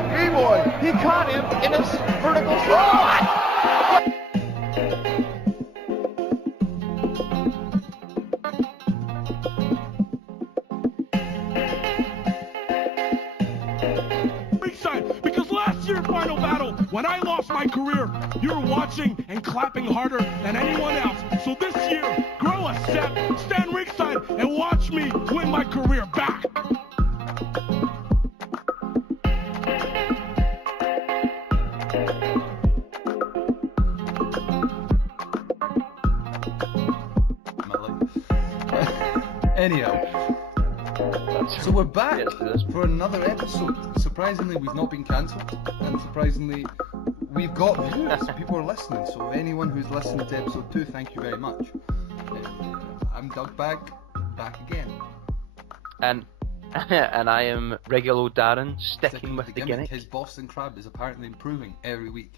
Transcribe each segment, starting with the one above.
my B-boy. He caught him in his vertical slot. Because last year, Final Battle, when I lost my career, you were watching and clapping harder than anyone else. So this year, grow a set, stand ringside, and watch me win my career back. Anyhow, so we're back for another episode. Surprisingly, we've not been cancelled, and surprisingly, we've got viewers. People are listening, so anyone who's listened to episode 2, thank you very much. I'm Dugbag, back again. And I am regular old Darren, sticking with the gimmick. His Boston Crab is apparently improving every week.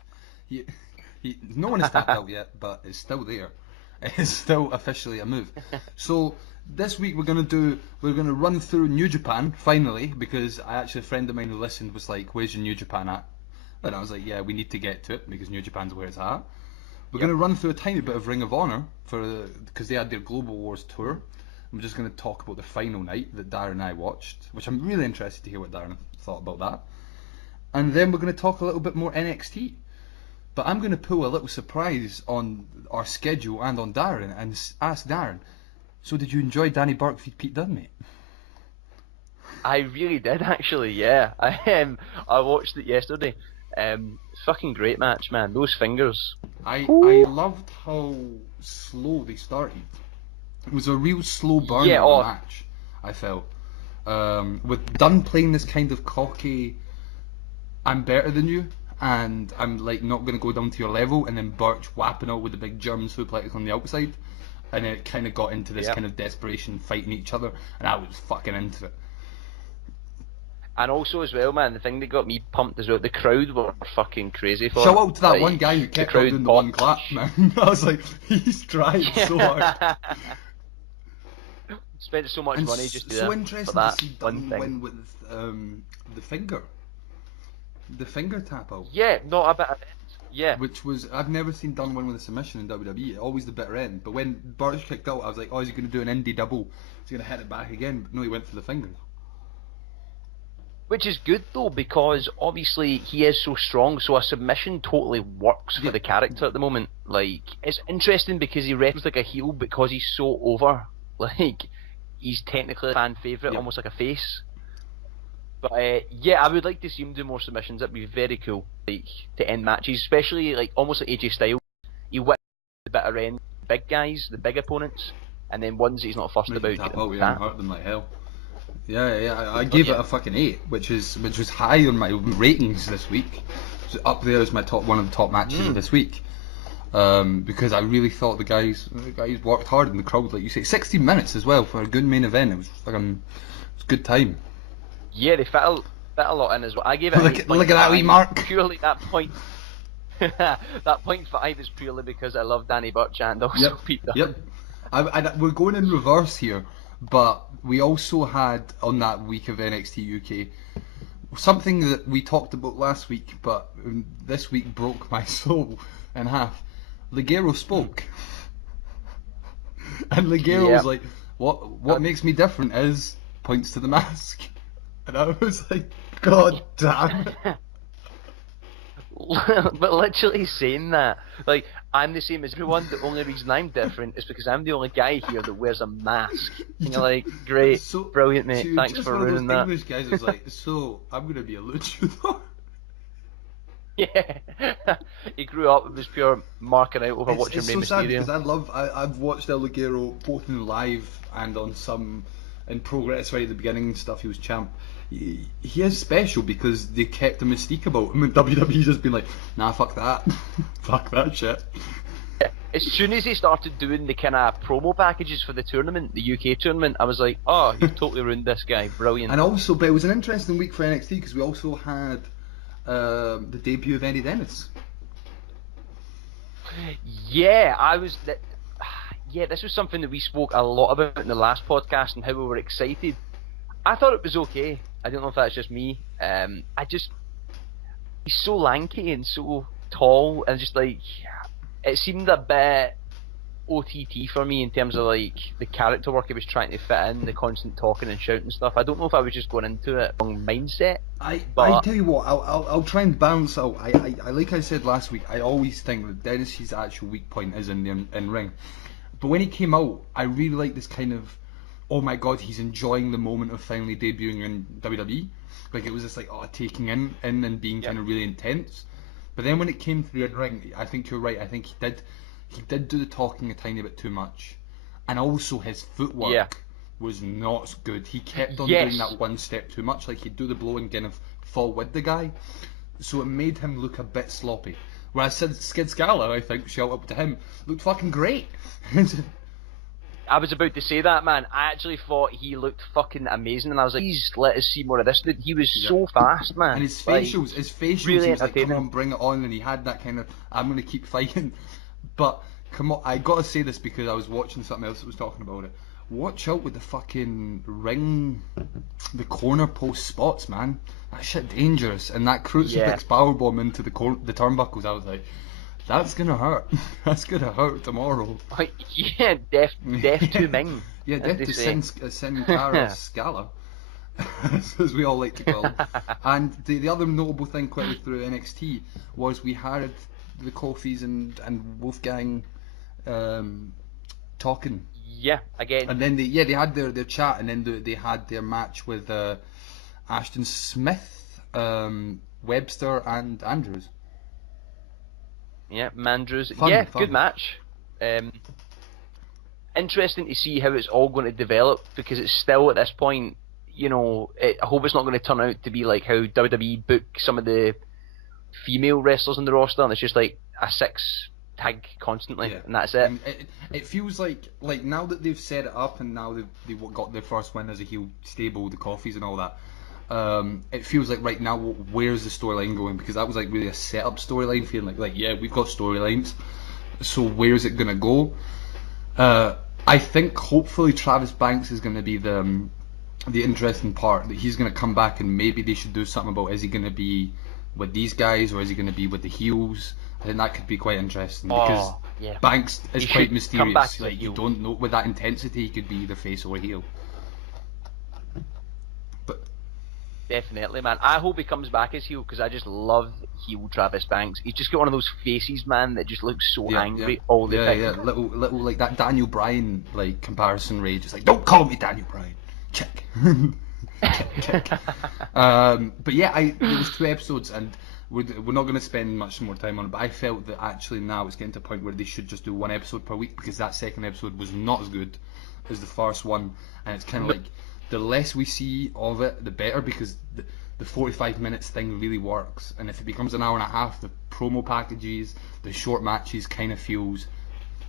No one has tapped out yet, but it's still there. It's still officially a move. So this week we're gonna run through New Japan finally, because a friend of mine who listened was like, "Where's your New Japan at?" And I was like, "Yeah, we need to get to it because New Japan's where it's at." We're gonna run through a tiny bit of Ring of Honor because they had their Global Wars tour. I'm just gonna talk about the final night that Darren and I watched, which I'm really interested to hear what Darren thought about that. And then we're gonna talk a little bit more NXT. But I'm going to pull a little surprise on our schedule and on Darren and ask Darren, so did you enjoy Danny Burke v Pete Dunne, mate? I really did, actually, yeah. I watched it yesterday. Fucking great match, man. Those fingers. I loved how slow they started. It was a real slow burn of a match, I felt. With Dunne playing this kind of cocky, I'm better than you, and I'm like not going to go down to your level, and then Burch whapping out with the big German suplex on the outside, and then it kind of got into this kind of desperation, fighting each other, and I was fucking into it. And also as well, man, the thing that got me pumped as well, the crowd were fucking crazy for it. Shout out to that one guy who kept on doing the one clap, man. I was like, he's tried so hard. Spent so much money just so interesting to see Dunne win with the finger. The finger tap out. Yeah, not a bit of it. Yeah. Which was, I've never seen Dunne win with a submission in WWE, always the bitter end. But when Burch kicked out, I was like, oh, is he going to do an indie double? Is he going to hit it back again? But no, he went for the fingers. Which is good though, because obviously he is so strong, so a submission totally works for the character at the moment. Like, it's interesting because he wrestles like a heel because he's so over. Like, he's technically a fan favourite, almost like a face. But yeah, I would like to see him do more submissions. That'd be very cool, like, to end matches, especially like almost like AJ Styles. He wins the bitter end, big guys, the big opponents, and then ones that he's not fussed about. Tap out, and hurt them like hell. Yeah. I gave it a fucking 8, which was high on my ratings this week. It was up there as my one of the top matches of this week. Because I really thought the guys worked hard in the crowd, like you say, 60 minutes as well for a good main event. It was fucking, it was a good time. Yeah, they fit a lot in as well. I gave it look at that wee mark. Purely that point. That 0.5 is purely because I love Danny Burch and also Pete Dunne. We're going in reverse here, but we also had on that week of NXT UK something that we talked about last week, but this week broke my soul in half. Ligero spoke, and Ligero was like, "What makes me different is," points to the mask. And I was like, God damn it. But literally saying that, like, I'm the same as everyone, the only reason I'm different is because I'm the only guy here that wears a mask. And you're like, great, brilliant mate, thanks for ruining that. English guys was like, so, I'm going to be a luchador? Yeah. He grew up, it was pure marking out over watching Rey Mysterio. It's so sad because I've watched El Ligero both in live and on some, in progress right at the beginning stuff, he was champ. He is special because they kept a mystique about him, and WWE's just been like, nah, fuck that. Fuck that shit. As soon as he started doing the kind of promo packages for the tournament, the UK tournament, I was like, oh, you've totally ruined this guy, brilliant. And also, but it was an interesting week for NXT because we also had the debut of Eddie Dennis. Yeah, this was something that we spoke a lot about in the last podcast and how we were excited. I thought it was okay. I don't know if that's just me. he's so lanky and so tall, and just like it seemed a bit OTT for me in terms of like the character work he was trying to fit in, the constant talking and shouting stuff. I don't know if I was just going into it wrong mindset. I tell you what, I'll try and balance out. I like I said last week, I always think that Dennis's actual weak point is in the in ring. But when he came out, I really liked this kind of, oh my god, he's enjoying the moment of finally debuting in WWE. Like it was just like taking in and being kind of really intense. But then when it came to the ring, I think you're right. I think he did do the talking a tiny bit too much, and also his footwork was not good. He kept on doing that one step too much. Like he'd do the blow and kind of fall with the guy, so it made him look a bit sloppy. Whereas Skid Scala, I think, shout up to him, looked fucking great. I was about to say that, man. I actually thought he looked fucking amazing, and I was like, please let us see more of this dude. He was so fast, man. And his facials, really he was like, come on, bring it on, and he had that kind of, I'm going to keep fighting. But, come on, I got to say this because I was watching something else that was talking about it. Watch out with the fucking ring, the corner post spots, man. That shit dangerous. And that crucifix powerbomb into the turnbuckles, I was like, that's gonna hurt. That's gonna hurt tomorrow. Yeah, death to Ming. Yeah, death to Sin Cara Scala, as we all like to call him. And the other notable thing quickly through NXT was we had the Coffees and Wolfgang talking. Yeah, again. And then they had their chat, and then they had their match with Ashton Smith, Webster, and Andrews. Yeah, Mandrews. Fun. Good match. Interesting to see how it's all going to develop, because it's still at this point, you know, I hope it's not going to turn out to be like how WWE book some of the female wrestlers in the roster, and it's just like a 6 tag constantly, and that's it. And it feels like now that they've set it up, and now they've got their first win as a heel stable, the Coffees and all that. It feels like right now, where's the storyline going? Because that was like really a set-up storyline, feeling like yeah, we've got storylines, so where's it gonna go? I think hopefully Travis Banks is gonna be the interesting part, that he's gonna come back, and maybe they should do something about, is he gonna be with these guys or is he gonna be with the heels? I think that could be quite interesting, because Banks is quite mysterious. Like you don't know, with that intensity, he could be either face or heel. Definitely, man. I hope he comes back as heel, because I just love heel Travis Banks. He's just got one of those faces, man, that just looks so angry all the time. Yeah, little like that Daniel Bryan like comparison rage. It's like, don't call me Daniel Bryan. Check. check. But yeah, there was 2 episodes, and we're not going to spend much more time on it. But I felt that actually now it's getting to a point where they should just do 1 episode per week, because that second episode was not as good as the first one, and it's kind of like, the less we see of it, the better, because the 45 minutes thing really works. And if it becomes an hour and a half, the promo packages, the short matches kind of feels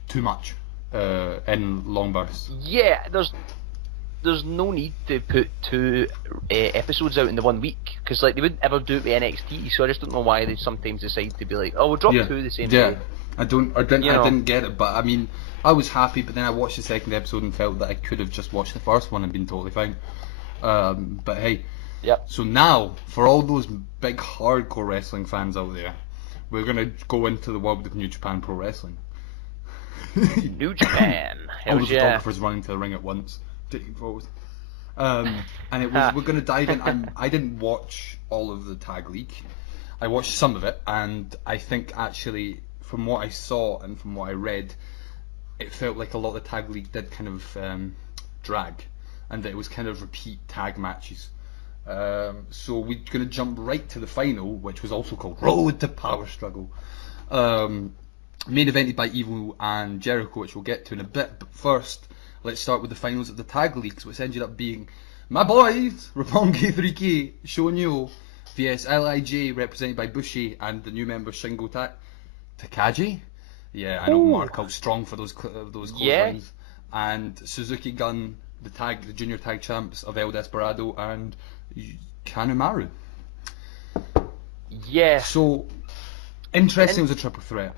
too much in long bursts. Yeah, there's no need to put 2 episodes out in the 1 week, because like they wouldn't ever do it with NXT. So I just don't know why they sometimes decide to be like, oh, we'll drop 2 the same day. I didn't get it, but I mean, I was happy, but then I watched the second episode and felt that I could have just watched the first one and been totally fine. But hey, so now, for all those big hardcore wrestling fans out there, we're going to go into the world of New Japan Pro Wrestling. New Japan. All the photographers running to the ring at once, taking photos. And it was, we're going to dive in. I didn't watch all of the Tag League. I watched some of it, and I think actually, from what I saw and from what I read, it felt like a lot of the Tag League did kind of drag, and that it was kind of repeat tag matches. So we're going to jump right to the final, which was also called Road to Power Struggle. Main evented by Evil and Jericho, which we'll get to in a bit. But first, let's start with the finals of the Tag Leagues, which ended up being my boys, Roppongi 3K, Shonyo, vs LIJ, represented by Bushi, and the new member Shingo Takagi. Yeah, I know Mark out strong for those close lines. And Suzuki Gun, the junior tag champs of El Desperado and Kanemaru. Yeah. So interesting, it was a triple threat.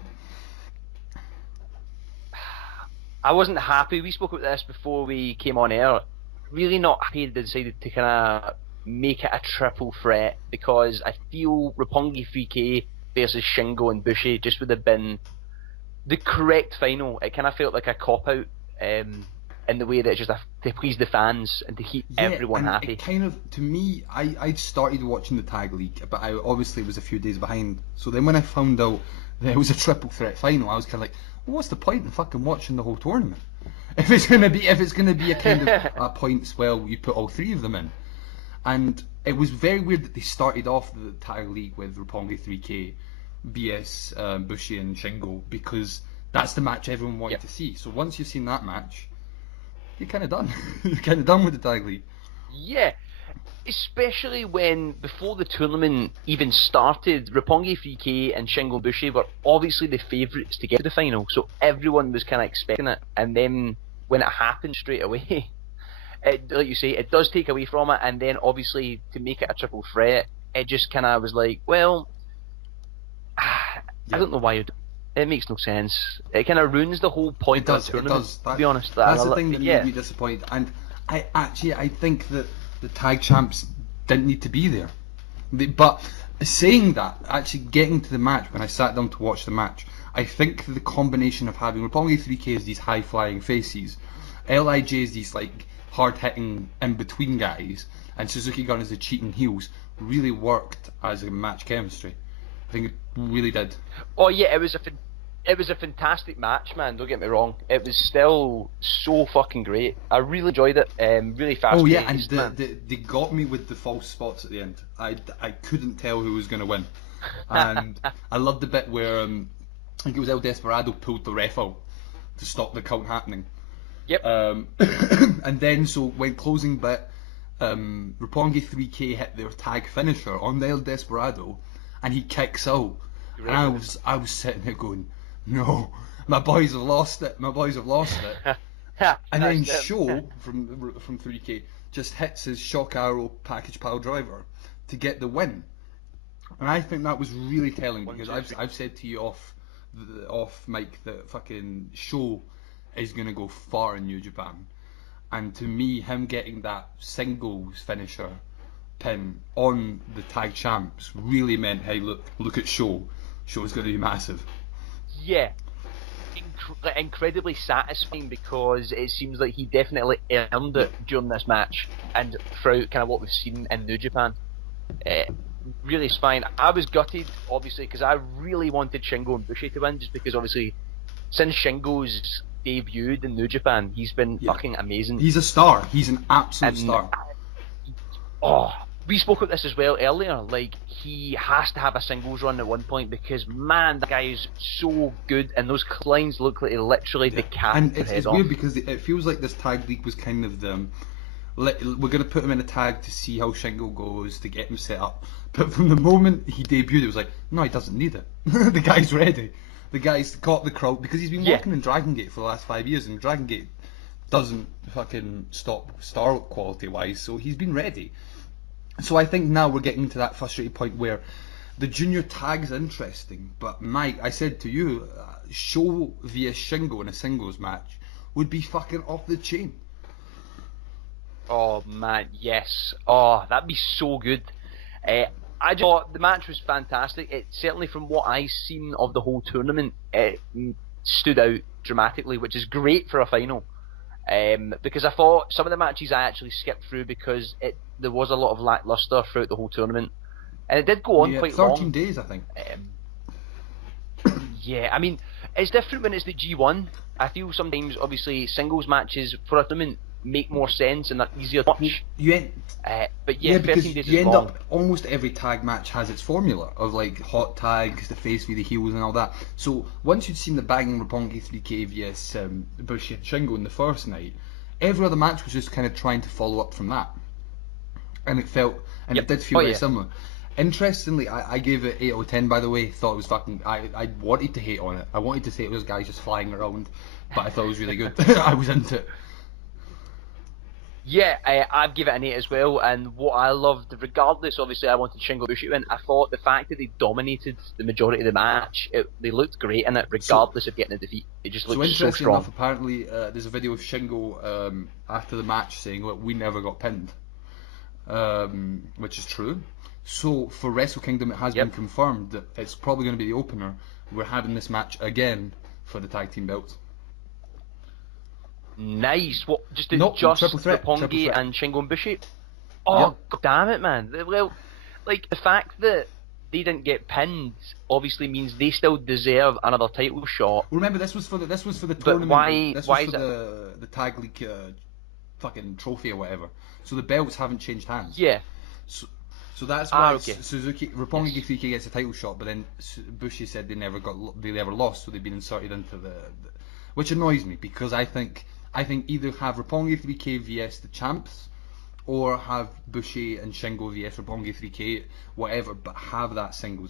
I wasn't happy. We spoke about this before we came on air. Really not happy they decided to kind of make it a triple threat, because I feel Roppongi 3K versus Shingo and Bushi just would have been the correct final. It kind of felt like a cop-out in the way that it's just to please the fans and to keep everyone happy. It kind of, to me, I started watching the Tag League, but I obviously was a few days behind. So then when I found out that it was a triple threat final, I was kind of like, well, what's the point in fucking watching the whole tournament? If it's gonna be a kind of points, well, you put all three of them in. And it was very weird that they started off the Tag League with Roppongi 3K, BS, Bushi and Shingo, because that's the match everyone wanted to see. So once you've seen that match, you're kind of done. You're kind of done with the Tag League. Yeah, especially when, before the tournament even started, Roppongi 3K and Shingo and Bushi were obviously the favourites to get to the final, so everyone was kind of expecting it, and then when it happened straight away, like you say, it does take away from it, and then obviously to make it a triple threat, it just kind of was like, well, I don't know why you're doing it. It makes no sense. It kind of ruins the whole point of the tournament. It does. To be honest, that's the thing that made me disappointed. And I think that the tag champs didn't need to be there. But saying that, actually getting to the match, when I sat down to watch the match, I think the combination of having Roppongi 3K as these high-flying faces, LIJ as these like hard-hitting in-between guys, and Suzuki Gun as the cheating heels, really worked as a match chemistry. I think it really did. Oh yeah, it was a fantastic match, man. Don't get me wrong. It was still so fucking great. I really enjoyed it. Really fast. Oh yeah, and they got me with the false spots at the end. I couldn't tell who was going to win, and I loved the bit where I think it was El Desperado pulled the ref out to stop the count happening. Yep. And then so when closing bit, Roppongi 3K hit their tag finisher on the El Desperado, and he kicks out. And I was sitting there going, no, my boys have lost it. My boys have lost it. And then Sho from 3K just hits his shock arrow package pile driver to get the win. And I think that was really telling, because I've said to you off mic that fucking Sho is gonna go far in New Japan. And to me, him getting that singles finisher pin on the tag champs really meant, hey, look at Sho. Sho's going to be massive. Yeah, incredibly satisfying, because it seems like he definitely earned it during this match and throughout kind of what we've seen in New Japan. Really fine. I was gutted, obviously, because I really wanted Shingo and Bushi to win, just because obviously since Shingo's debuted in New Japan, he's been fucking amazing. He's a star. He's an absolute star. We spoke about this as well earlier. Like, he has to have a singles run at one point, because man, that guy is so good, and those climbs look like literally decap. And it's weird, because it feels like this tag league was kind of we're going to put him in a tag to see how Shingo goes, to get him set up. But from the moment he debuted, it was like, no, he doesn't need it. The guy's ready. The guy's got the crowd, because he's been working in Dragon Gate for the last 5 years, and Dragon Gate doesn't fucking stop star quality wise, so he's been ready. So I think now we're getting to that frustrated point where the junior tag's interesting, but Mike, I said to you, Sho via Shingo in a singles match would be fucking off the chain. Oh man, yes. Oh, that'd be so good. I just thought the match was fantastic. It certainly, from what I've seen of the whole tournament, it stood out dramatically, which is great for a final. Because I thought some of the matches I actually skipped through because there was a lot of lackluster throughout the whole tournament, and it did go on quite 13 long. 13 days, I think. Yeah, I mean, it's different when it's the G1. I feel sometimes, obviously, singles matches for a tournament make more sense and they're easier to watch. But yeah, 13 days you is end long. up, almost every tag match has its formula of like hot tags, the face v the heels and all that. So once you'd seen the banging Roppongi 3K vs Bushi and Shingo in the first night, every other match was just kind of trying to follow up from that, and it did feel very similar. Interestingly, I gave it 8 out of 10, by the way. Thought it was fucking, I wanted to hate on it. I wanted to say it was guys just flying around, but I thought it was really good. I was into it. Yeah, I'd give it an 8 as well, and what I loved, regardless, obviously I wanted Shingo Bushi to win, I thought the fact that they dominated the majority of the match, they looked great in it, regardless of getting a defeat. It just looked so interesting strong. Enough, apparently, there's a video of Shingo after the match saying, look, we never got pinned. which is true. So for Wrestle Kingdom, it has been confirmed that it's probably going to be the opener. We're having this match again for the tag team belts. Nice. What? Just triple threat. Roppongi and Shingo and Bushi. Oh, God damn it, man. Well, like the fact that they didn't get pinned obviously means they still deserve another title shot. Remember, this was for the tournament. But why? This Why was is for the tag league fucking trophy or whatever. So the belts haven't changed hands. Yeah. So that's why okay. Roppongi 3K gets a title shot, but then Bushi said they never lost, so they've been inserted into the which annoys me, because I think either have Roppongi 3K vs the champs, or have Bushi and Shingo vs Roppongi 3K, whatever, but have that single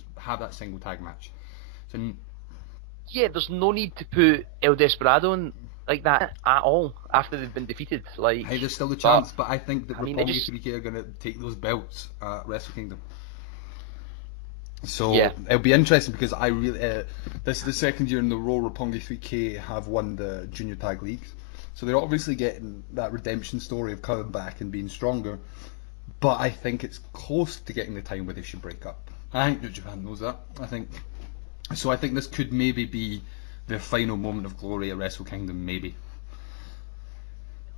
tag match. So yeah, there's no need to put El Desperado in like that at all after they've been defeated. Like, hey, there's still a chance, but I think that Roppongi just... 3K are going to take those belts at Wrestle Kingdom. So yeah. It'll be interesting, because I really this is the second year in a row Roppongi 3K have won the junior tag leagues. So they're obviously getting that redemption story of coming back and being stronger. But I think it's close to getting the time where they should break up. I think New Japan knows that. I think this could maybe be their final moment of glory at Wrestle Kingdom, maybe.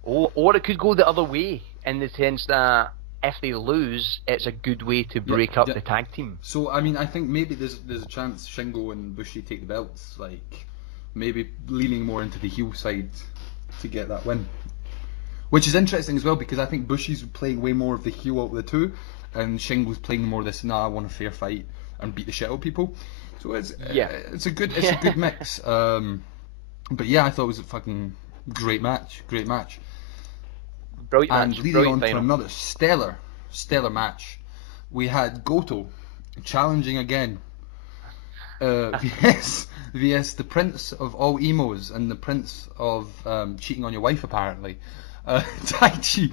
Or it could go the other way, in the sense that if they lose, it's a good way to break up the tag team. So I mean, I think maybe there's a chance Shingo and Bushi take the belts, like maybe leaning more into the heel side to get that win. Which is interesting as well, because I think Bushi's playing way more of the heel out of the two, and Shingo's playing more of this, I want a fair fight and beat the shit out of people. So it's a good mix. But yeah, I thought it was a fucking great match. Brilliant and match. Leading on to another stellar match, we had Goto challenging again. vs the prince of all emos and the prince of cheating on your wife, apparently, Taichi,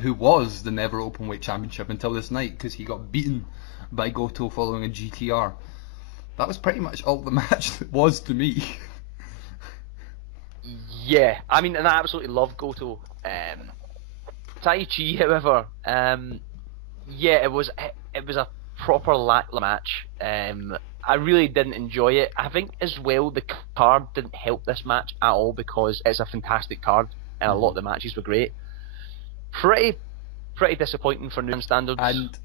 who was the never openweight championship until this night, because he got beaten by Goto following a GTR. That was pretty much all the match was to me. Yeah, I mean, and I absolutely love Goto. Taichi, however, yeah, it was a proper lackluster match. I really didn't enjoy it. I think as well the card didn't help this match at all, because it's a fantastic card and a lot of the matches were great. Pretty disappointing for New standards. And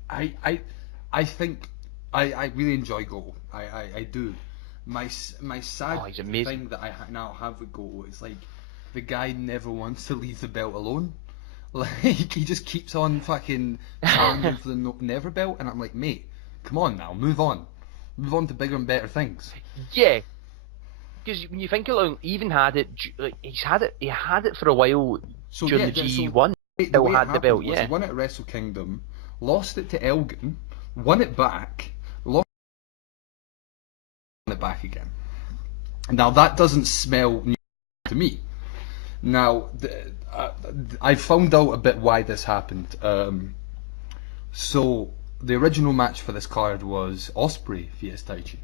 I think I really enjoy Goto. I do. My sad thing that I now have with Goto is, like, the guy never wants to leave the belt alone. Like, he just keeps on fucking challenging for the never belt, and I'm like, mate, come on now, move on to bigger and better things. Yeah, because when you think along, he even had it. Like, he had it for a while during the G1. Still had the belt. Yeah, he won it at Wrestle Kingdom, lost it to Elgin, won it back, lost it back again. Now that doesn't smell new to me. Now I found out a bit why this happened. So the original match for this card was Ospreay vs Taichi.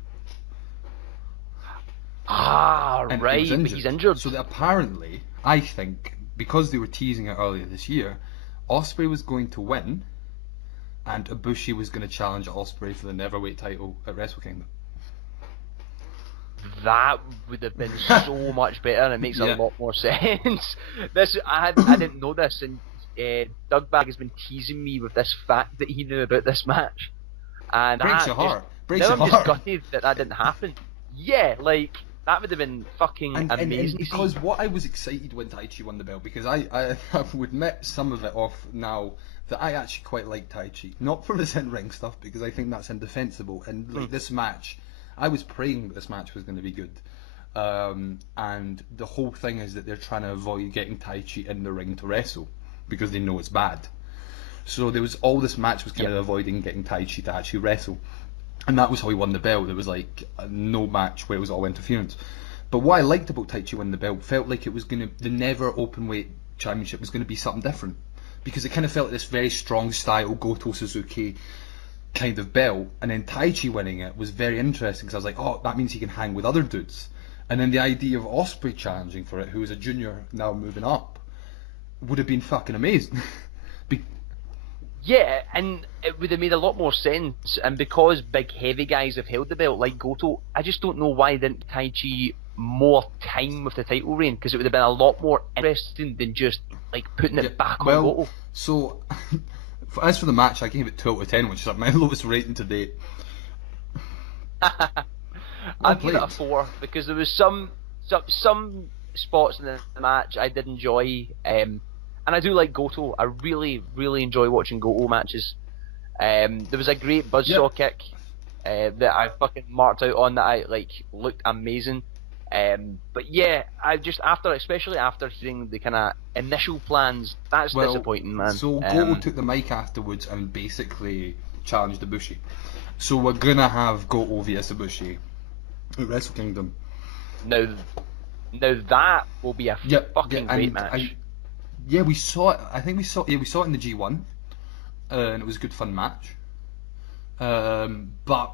And right, but he's injured. So that apparently, I think, because they were teasing it earlier this year, Ospreay was going to win, and Ibushi was going to challenge Ospreay for the neverweight title at Wrestle Kingdom. That would have been so much better, and it makes a lot more sense. I didn't know this, and Dugbag has been teasing me with this fact that he knew about this match, and breaks your heart. I'm just gutted that didn't happen. Yeah, like, that would have been fucking amazing. And because what I was excited when Taichi won the belt, because I would admit some of it off now that I actually quite like Taichi, not for his in-ring stuff, because I think that's indefensible. And like this match, I was praying that this match was going to be good. And the whole thing is that they're trying to avoid getting Taichi in the ring to wrestle, because they know it's bad. So there was all this match was kind of avoiding getting Taichi to actually wrestle. And that was how he won the belt. There was like no match where it was all interference. But what I liked about Taichi winning the belt, felt like it was the never openweight championship was going to be something different, because it kind of felt like this very strong style Goto Suzuki kind of belt, and then Taichi winning it was very interesting, because I was like, oh, that means he can hang with other dudes. And then the idea of Ospreay challenging for it, who was a junior now moving up, would have been fucking amazing. Yeah, and it would have made a lot more sense, and because big heavy guys have held the belt, like Goto, I just don't know why didn't Taichi more time with the title reign, because it would have been a lot more interesting than just, like, putting it back on Goto. So, as for the match, I gave it 2 out of 10, which is like my lowest rating to date. I'd give it a 4, because there was some spots in the match I did enjoy, and I do like Goto. I really, really enjoy watching Goto matches. There was a great buzzsaw kick that I fucking marked out on that I looked amazing. But yeah, especially after hearing the kind of initial plans, that's disappointing, man. So Goto took the mic afterwards and basically challenged Ibushi. So we're gonna have Goto vs Ibushi at Wrestle Kingdom. Now that will be a fucking great match. We saw it. I think we saw it in the G1, and it was a good fun match. But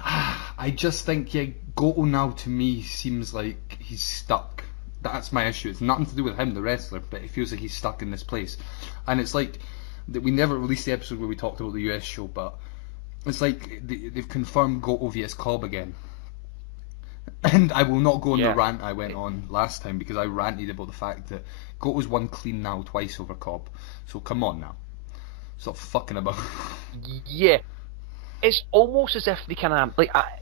I just think Goto now to me seems like he's stuck. That's my issue. It's nothing to do with him, the wrestler, but it feels like he's stuck in this place. And it's like that we never released the episode where we talked about the US show, but it's like they've confirmed Goto vs Cobb again. And I will not go on the rant I went on last time, because I ranted about the fact that Goto's won clean now twice over Cobb. So come on now. Stop fucking about. Yeah. It's almost as if they kind of,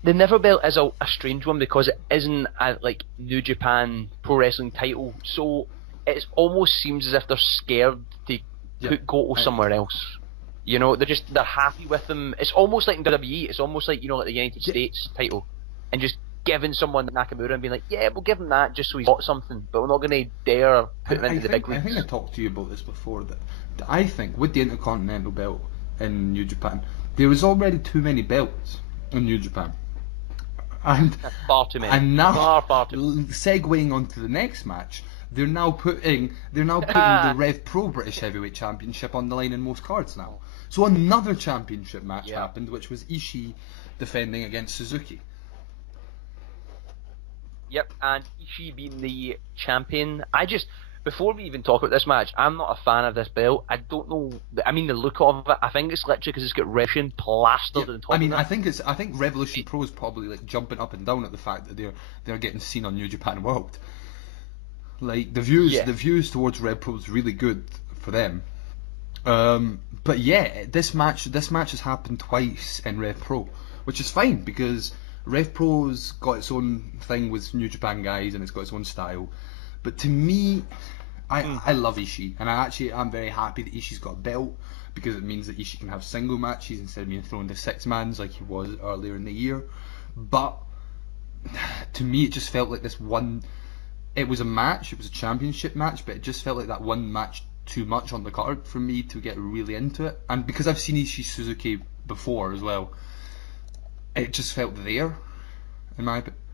the Never Belt is a strange one, because it isn't a, New Japan Pro Wrestling title. So it almost seems as if they're scared to put Goto somewhere else. You know, they're happy with them. It's almost like in WWE. It's almost like, like the United States title. And just giving someone Nakamura and being like, yeah, we'll give him that just so he's got something, but we're not going to dare put him into the big leagues. I think I talked to you about this before, that I think with the Intercontinental belt in New Japan, there was already too many belts in New Japan. And far too many. And now, far too many. Segueing on to the next match, they're now putting the Rev Pro British Heavyweight Championship on the line in most cards now. So another championship match happened, which was Ishii defending against Suzuki. Yep, and Ishii being the champion. Before we even talk about this match, I'm not a fan of this belt. I don't know. I mean, the look of it. I think it's literally because it's got Revolution plastered on top. I think Revolution Pro is probably jumping up and down at the fact that they're getting seen on New Japan World. Like the views towards Rev Pro is really good for them. But yeah, this match has happened twice in Rev Pro, which is fine because Rev Pro's got its own thing with New Japan guys and it's got its own style. But to me, I love Ishii, and I'm very happy that Ishii's got a belt, because it means that Ishii can have single matches instead of being thrown to 6-mans like he was earlier in the year. But to me, it just felt like this one. It was a match, it was a championship match, but it just felt like that one match too much on the card for me to get really into it. And because I've seen Ishii Suzuki before as well, it just felt there,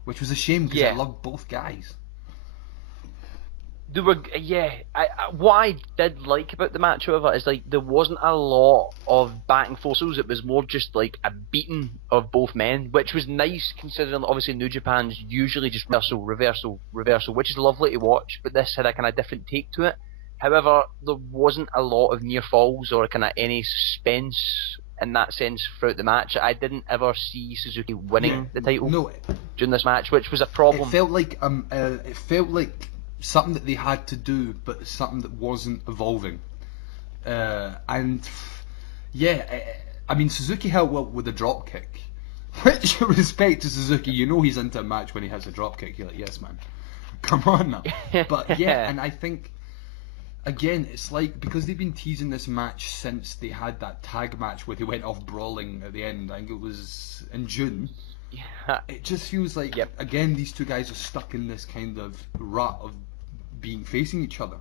which was a shame because I love both guys. What I did like about the match, however, is there wasn't a lot of back and forth. It was more just like a beating of both men, which was nice considering obviously New Japan's usually just reversal, which is lovely to watch. But this had a kind of different take to it. However, there wasn't a lot of near falls or kind of any suspense in that sense throughout the match. I didn't ever see Suzuki winning the title during this match, which was a problem. It felt like something that they had to do, but something that wasn't evolving. I mean, Suzuki held well with a drop kick. Which, respect to Suzuki, he's into a match when he has a drop kick. You're like, yes, man, come on now. But and I think again, it's like because they've been teasing this match since they had that tag match where they went off brawling at the end. I think it was in June. Yeah. It just feels like again these two guys are stuck in this kind of rut of facing each other.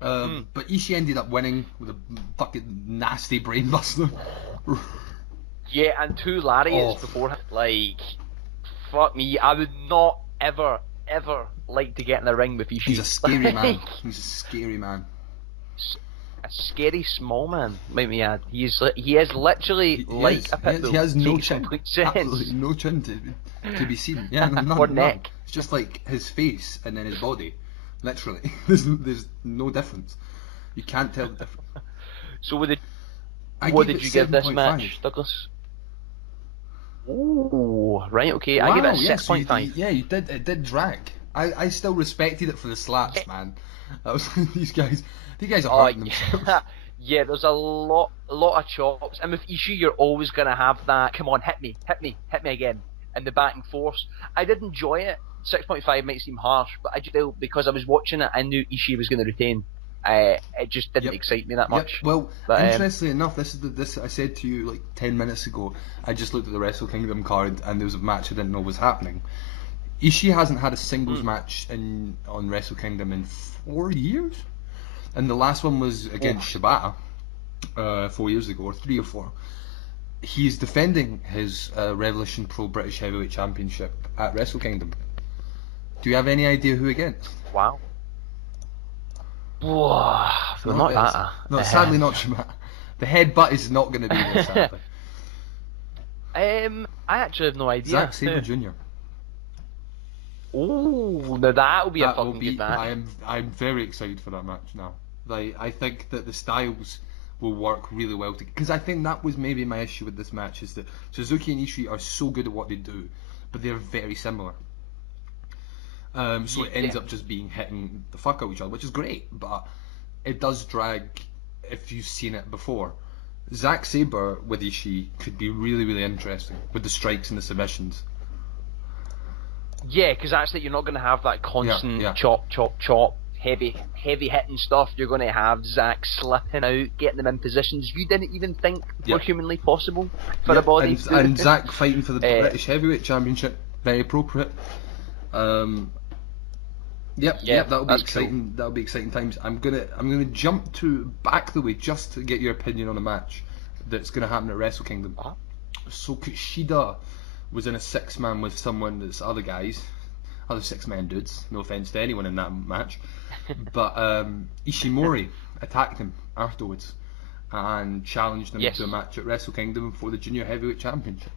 But Ishii ended up winning with a fucking nasty brainbuster. Yeah, and 2 lariats before. Fuck me, I would not ever like to get in the ring with Ishii. He's a scary man. He's a scary man. A scary small man, might we add. He is literally like a pit bull. He has no chin. Sense. Absolutely no chin to be seen. Yeah, or neck. It's just like his face and then his body. Literally, there's no difference. You can't tell the difference. So what did give you it give this 7.5. match, Douglas? Oh, right, okay. I give it a 6.5. Yeah, you did. It did drag. I still respected it for the slaps, man. That was these guys are hurting themselves. Yeah, there's a lot of chops. And with Ishii, you're always gonna have that. Come on, hit me again, and the back and forth. I did enjoy it. 6.5 might seem harsh, but I just because I was watching it, I knew Ishii was gonna retain. It just didn't excite me that much. Well, but, interestingly enough, this I said to you like 10 minutes ago. I just looked at the Wrestle Kingdom card, and there was a match I didn't know was happening. Ishii hasn't had a singles match on Wrestle Kingdom in 4 years, and the last one was against Shibata 4 years ago, or 3 or 4. He's defending his Revolution Pro British Heavyweight Championship at Wrestle Kingdom. Do you have any idea who against? Wow. Whoa, not that. No, sadly not Shibata. The headbutt is not going to be there, sadly. I actually have no idea. Zack Sabre Jr. Oh, now that'll be a fucking good match. I'm very excited for that match now. Like, I think that the styles will work really well together. Because I think that was maybe my issue with this match, is that Suzuki and Ishii are so good at what they do, but they're very similar. So it ends up just being hitting the fuck out of each other, which is great, but it does drag if you've seen it before. Zack Sabre with Ishii could be really, really interesting with the strikes and the submissions. Yeah, because actually you're not going to have that constant chop, heavy hitting stuff. You're going to have Zack slipping out, getting them in positions you didn't even think were humanly possible for a body. And Zack fighting for the British Heavyweight Championship, very appropriate. That'll be exciting. Cool. That'll be exciting times. I'm gonna jump back the way just to get your opinion on a match that's gonna happen at Wrestle Kingdom. So Kushida was in a 6-man with someone that's other 6-man dudes. No offense to anyone in that match, but Ishimori attacked him afterwards and challenged him to a match at Wrestle Kingdom for the Junior Heavyweight Championship.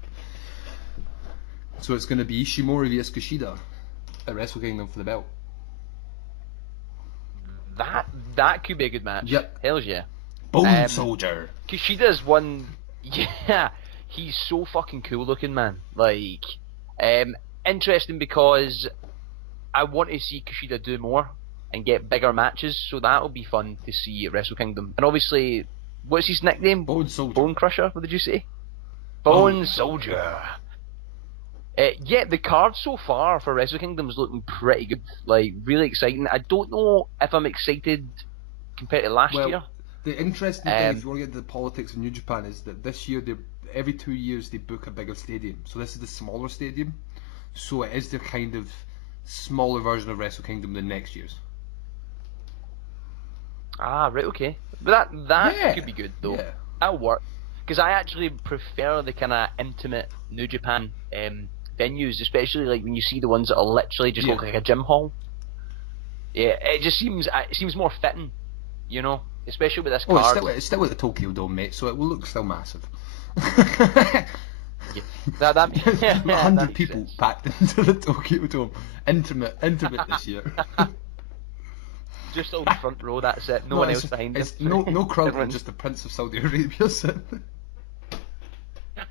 So it's going to be Ishimori vs Kushida at Wrestle Kingdom for the belt. That could be a good match. Yep. Hells yeah. Bone Soldier. Kushida's one. Yeah, he's so fucking cool looking, man. Like, interesting because I want to see Kushida do more and get bigger matches, so that'll be fun to see at Wrestle Kingdom. And obviously, what's his nickname? Bone Soldier. Bone Crusher. What did you say? Bone Soldier. The card so far for Wrestle Kingdom is looking pretty good. Like, really exciting. I don't know if I'm excited compared to last year. The interesting thing, if you want to get into the politics of New Japan, is that this year, every 2 years, they book a bigger stadium. So this is the smaller stadium. So it is the kind of smaller version of Wrestle Kingdom than next year's. Ah, right, okay. But that could be good, though. Yeah. That'll work. Because I actually prefer the kind of intimate New Japan venues, especially like when you see the ones that are literally just look like a gym hall. Yeah, it just seems more fitting, you know, especially with this card. It's still at the Tokyo Dome, mate, so it will look still massive. 100 people sense. Packed into the Tokyo Dome. Intimate this year. Just on the front row, that's it. No one else behind us. No crowd, just the Prince of Saudi Arabia sitting.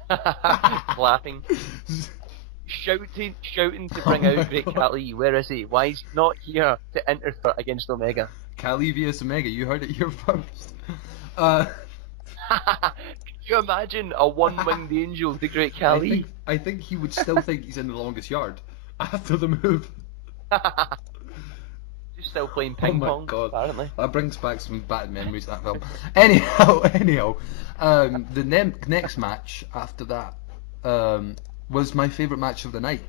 Clapping. Shouting to bring out Great Khali. Where is he? Why is he not here to interfere against Omega? Khali vs Omega, you heard it here first. Can you imagine a one-winged angel, the Great Khali? I think he would still think he's in the longest yard after the move. Just still playing ping pong, God. Apparently. That brings back some bad memories of that film. Anyhow, the next match after that was my favourite match of the night,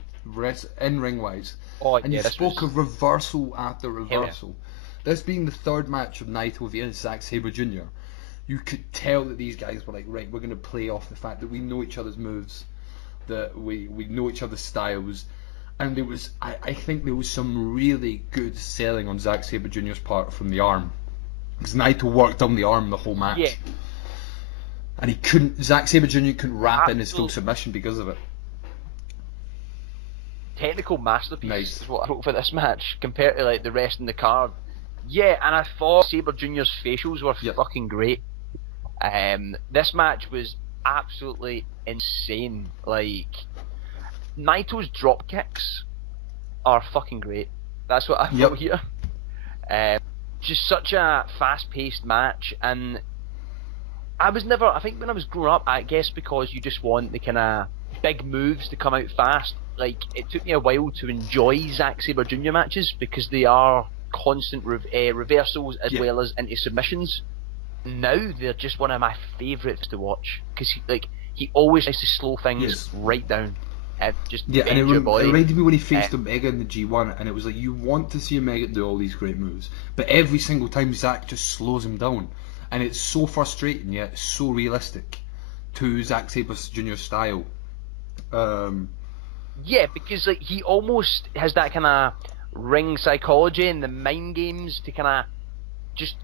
in-ring wise. And you spoke of reversal after reversal. This being the third match of Naito vs Zack Sabre Jr., you could tell that these guys were like, right, we're going to play off the fact that we know each other's moves, that we know each other's styles. And there was, I think there was some really good selling on Zack Sabre Jr.'s part from the arm. Because Naito worked on the arm the whole match. Yeah. And Zack Sabre Jr. couldn't wrap in his full submission because of it. Technical masterpiece is what I wrote for this match, compared to like the rest in the card. Yeah, and I thought Sabre Jr.'s facials were Yep. fucking great. This match was absolutely insane. Like, Naito's drop kicks are fucking great. That's what I Yep. felt here. Just such a fast-paced match, and I think when I was growing up, I guess because you just want the kind of big moves to come out fast, like, it took me a while to enjoy Zack Sabre Jr. matches because they are constant reversals as well as into submissions. Now they're just one of my favourites to watch because he always tries to slow things right down and just and bend your body. It reminded me when he faced Omega in the G1, and it was like, you want to see Omega do all these great moves, but every single time Zack just slows him down, and it's so frustrating yet so realistic to Zack Sabre Jr.'s style. Yeah, because like he almost has that kind of ring psychology and the mind games to kind of just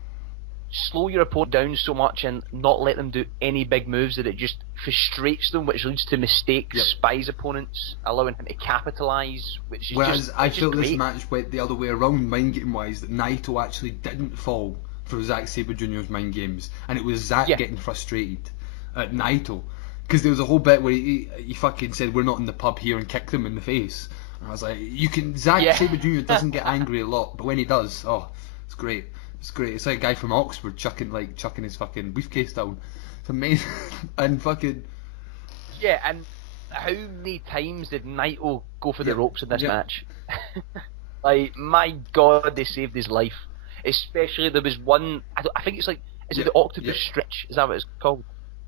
slow your opponent down so much and not let them do any big moves that it just frustrates them, which leads to mistakes by his opponents, allowing him to capitalise, which is Whereas I felt great. this match went the other way around, mind game wise, that Naito actually didn't fall for Zack Sabre Jr.'s mind games, and it was Zack getting frustrated at Naito, because there was a whole bit where he fucking said, "We're not in the pub here," and kicked him in the face, and I was like, Zack Sabre Jr. doesn't get angry a lot, but when he does, oh, it's great. It's great. It's like a guy from Oxford chucking his fucking briefcase down. It's amazing. And fucking... Yeah, and how many times did Naito go for the ropes in this match? Like, my god, they saved his life. Especially, there was one... I think it's like... Is it the octopus stretch? Is that what it's called?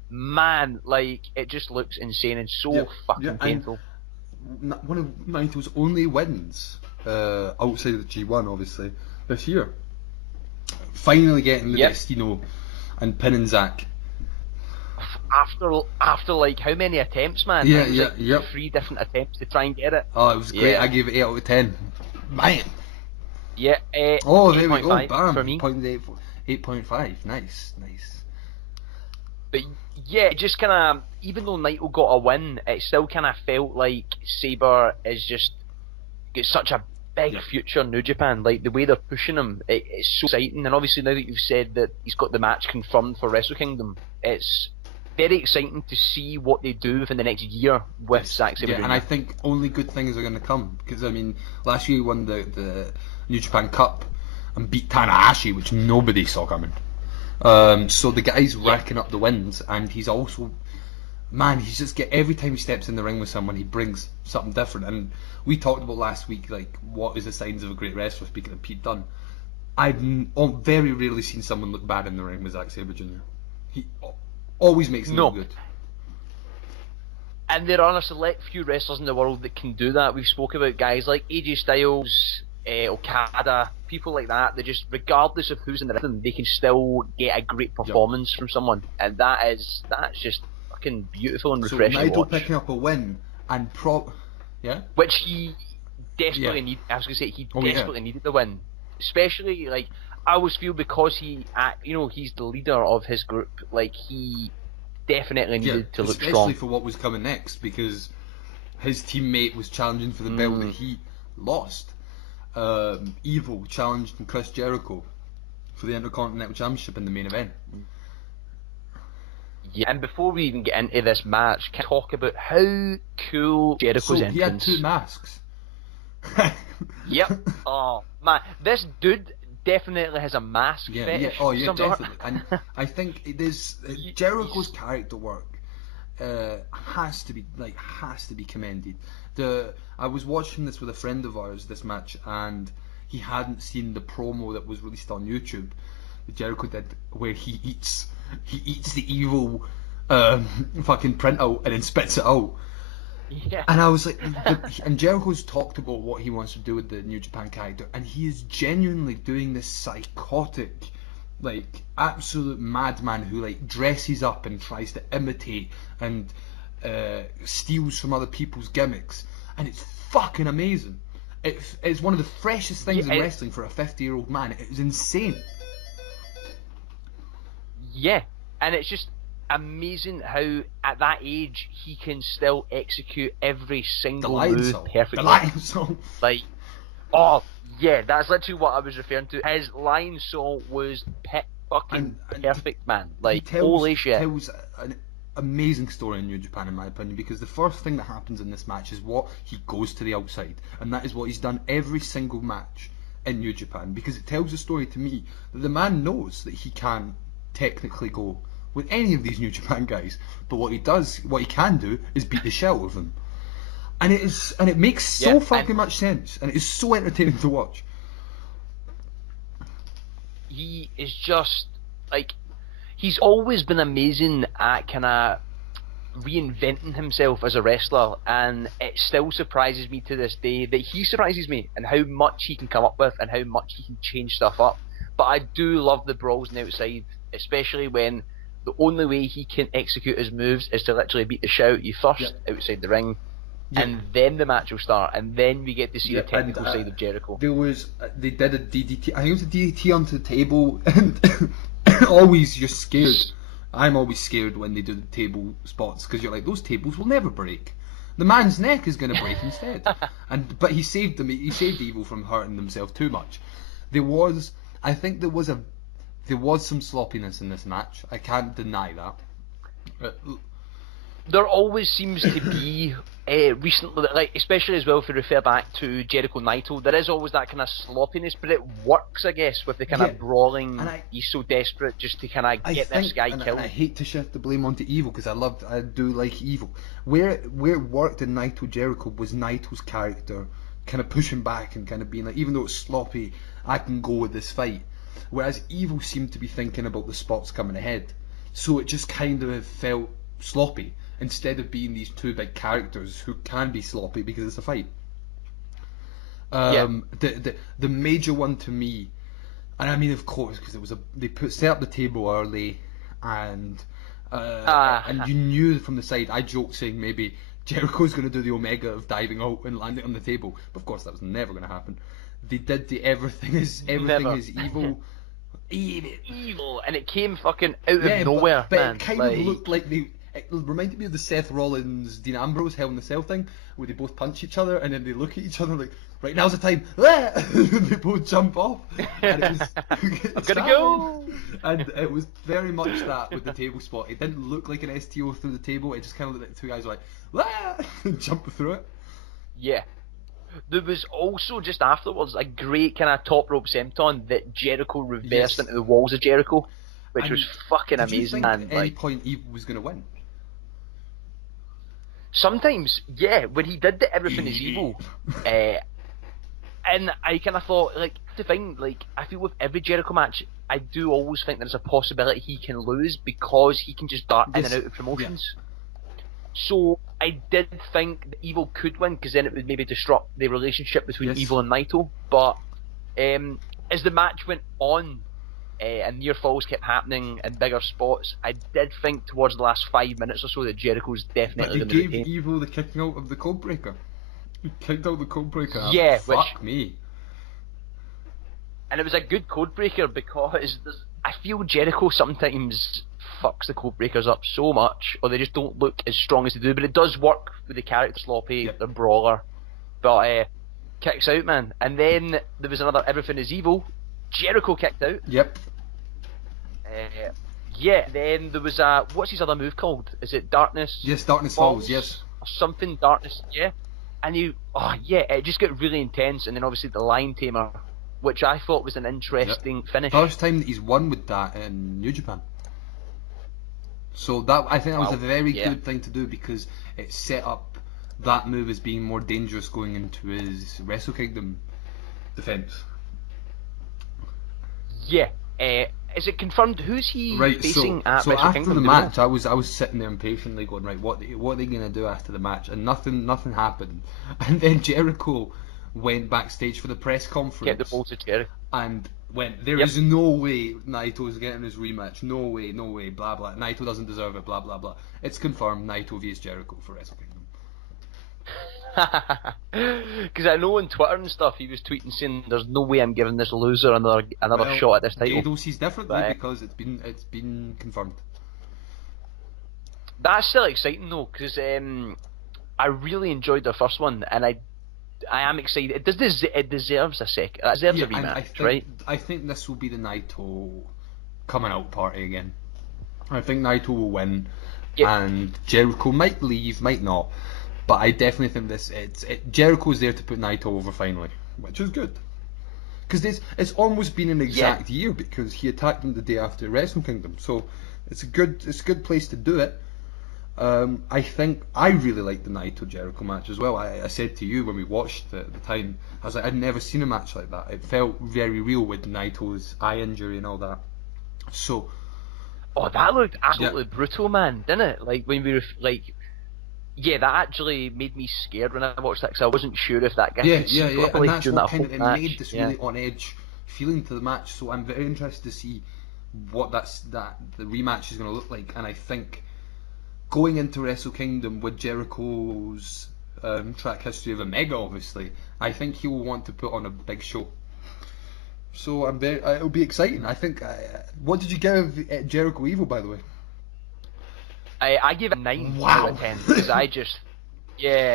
Man, like, it just looks insane and so fucking painful. One of Naito's only wins, outside of the G1, obviously, this year. Finally getting the Destino and pinning Zack. After like how many attempts, man? Like 3 different attempts to try and get it. Oh, it was great. I gave it 8 out of 10. Man. Yeah. Oh, there we go. Bam. For me. 8.5. Nice. But yeah, it just kind of, even though Naito got a win, it still kind of felt like Sabre is just got such a big future in New Japan. Like, the way they're pushing him, it's so exciting. And obviously now that you've said that he's got the match confirmed for Wrestle Kingdom, it's very exciting to see what they do within the next year with Zack Sabre Jr. And I think only good things are going to come, because I mean, last year he won the New Japan Cup and beat Tanahashi, which nobody saw coming. So the guy's racking up the wins, and he's also, man, he's just every time he steps in the ring with someone, he brings something different. And we talked about last week, like, what is the signs of a great wrestler, speaking of Pete Dunne. I've very rarely seen someone look bad in the ring with Zack Sabre Jr. He always makes them look good. And there are a select few wrestlers in the world that can do that. We've spoke about guys like AJ Styles, Okada, people like that. They just, regardless of who's in the ring, they can still get a great performance from someone, and that's just fucking beautiful and refreshing. So to watch. picking up a win and which he desperately needed. I was gonna say he desperately needed the win, especially like I always feel because he's the leader of his group. Like, he definitely needed to look strong, especially for what was coming next, because his teammate was challenging for the belt that he lost. Evil challenged Chris Jericho for the Intercontinental Championship in the main event. Yeah, and before we even get into this match, can I talk about how cool Jericho's entrance? He had 2 masks. Yep. Oh man, this dude definitely has a mask fetish. Oh yeah, definitely. And I think Jericho's character work has to be commended. I was watching this with a friend of ours, this match, and he hadn't seen the promo that was released on YouTube that Jericho did, where he eats the evil fucking printout and then spits it out. Yeah. And I was like, and Jericho's talked about what he wants to do with the New Japan character, and he is genuinely doing this psychotic, like, absolute madman who, like, dresses up and tries to imitate and steals from other people's gimmicks, and it's fucking amazing. It's one of the freshest things in wrestling for a 50-year-old man. It was insane. Yeah, and it's just amazing how at that age he can still execute every single move perfectly. The Lion Song. Like, Oh, yeah, that's literally what I was referring to. His line saw was fucking perfect, man. Like, holy shit. He tells an amazing story in New Japan, in my opinion, because the first thing that happens in this match is what he goes to the outside, and that is what he's done every single match in New Japan, because it tells a story to me that the man knows that he can technically go with any of these New Japan guys, but what he can do is beat the shell of them. And it makes so fucking much sense, and it is so entertaining to watch. He is just, like, he's always been amazing at kind of reinventing himself as a wrestler, and it still surprises me to this day that he surprises me and how much he can come up with and how much he can change stuff up. But I do love the brawls on the outside, especially when the only way he can execute his moves is to literally beat the shit out of you first outside the ring. And then the match will start, and then we get to see the technical side of Jericho. They did a DDT. I think it was a DDT onto the table, and always you're scared. I'm always scared when they do the table spots, because you're like, those tables will never break. The man's neck is going to break instead. But he saved them. He saved Evil from hurting themselves too much. I think there was some sloppiness in this match. I can't deny that. There always seems to be recently, like, especially as well if you refer back to Jericho Naito, there is always that kind of sloppiness, but it works, I guess, with the kind of brawling. He's so desperate just to kind of get this guy killed. I hate to shift the blame onto Evil, because I do like Evil. Where it worked in Naito Jericho was Naito's character kind of pushing back and kind of being like, even though it's sloppy, I can go with this fight. Whereas Evil seemed to be thinking about the spots coming ahead, so it just kind of felt sloppy, instead of being these two big characters who can be sloppy because it's a fight. The major one to me, and I mean, of course, because it was they set up the table early, and you knew from the side. I joked saying maybe Jericho's going to do the Omega of diving out and landing on the table, but of course that was never going to happen. They did the everything is evil. Evil, and it came fucking out of nowhere, but man. It kind of looked like it reminded me of the Seth Rollins, Dean Ambrose Hell in the Cell thing, where they both punch each other and then they look at each other like, right, now's the time. They both jump off. And it was, I'm gonna go. And it was very much that with the table spot. It didn't look like an STO through the table. It just kind of looked like two guys were like, and jump through it. Yeah. There was also just afterwards a great kind of top rope senton that Jericho reversed into the walls of Jericho, which was fucking amazing. Did you think at any point Evil was going to win? Sometimes, yeah, when he did the everything is evil, and I kind of thought, like, the thing, like, I feel with every Jericho match, I do always think there's a possibility he can lose because he can just dart in and out of promotions. Yeah. So I did think that Evil could win, because then it would maybe disrupt the relationship between Evil and Naito. But as the match went on, and near falls kept happening in bigger spots, I did think towards the last 5 minutes or so that Jericho's definitely going to retain. They gave Evil the kicking out of the codebreaker. He kicked out the codebreaker. Yeah, fuck me. And it was a good codebreaker because I feel Jericho sometimes fucks the codebreakers up so much, or they just don't look as strong as they do. But it does work with the character sloppy, the brawler. But kicks out, man. And then there was another Everything is Evil. Jericho kicked out. Yep. Yeah, then there was what's his other move called? Is it Darkness? Yes, Darkness Falls, yes. Or something, Darkness, yeah. And it just got really intense, and then obviously the Lion Tamer, which I thought was an interesting finish. First time that he's won with that in New Japan. So I think that was a very good thing to do, because it set up that move as being more dangerous going into his Wrestle Kingdom defense. Yeah. Is it confirmed who's he facing at Wrestle Kingdom? So after the match, I was sitting there impatiently going, right, what are they gonna do after the match? And nothing happened. And then Jericho went backstage for the press conference. Get the ball to Jericho. And went, there is no way Naito's getting his rematch. No way, blah blah. Naito doesn't deserve it, blah blah blah. It's confirmed, Naito vs Jericho for Wrestle Kingdom. Because I know on Twitter and stuff he was tweeting saying there's no way I'm giving this loser another shot at this title. Gedo sees differently because it's been confirmed. That's still exciting though, because I really enjoyed their first one, and I I am excited. It deserves a sec. It deserves a rematch, right? I think this will be the Naito coming out party again. I think Naito will win, and Jericho might leave, might not. But I definitely think Jericho's there to put Naito over finally, which is good. Because it's almost been an exact year because he attacked him the day after Wrestle Kingdom, so it's a good place to do it. I think I really liked the Naito Jericho match as well. I said to you when we watched it at the time, I was like, I'd never seen a match like that. It felt very real with Naito's eye injury and all that. So, that looked absolutely brutal, man, didn't it? Like when we were that actually made me scared when I watched that because I wasn't sure if that guy could see properly and that's during what that kind whole of made this really on edge feeling to the match. So I'm very interested to see what the rematch is going to look like, and I think going into Wrestle Kingdom with Jericho's track history of Omega, obviously, I think he will want to put on a big show. So it'll be exciting. I think. What did you give Jericho Evil, by the way? I give it 9 out of 10 because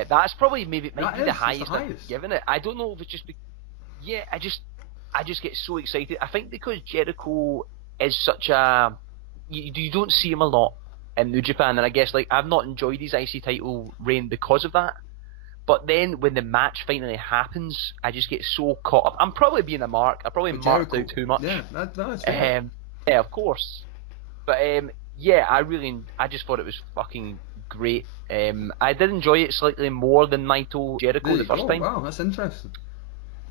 that's probably might be the highest I've given it. I don't know if it's just I just get so excited. I think because Jericho is such a you don't see him a lot in New Japan, and I guess I've not enjoyed his IC title reign because of that. But then when the match finally happens, I just get so caught up. I'm probably being a mark. I probably marked out too much. Yeah, that's right. Of course. But I just thought it was fucking great. I did enjoy it slightly more than Naito Jericho the first time. Wow, that's interesting.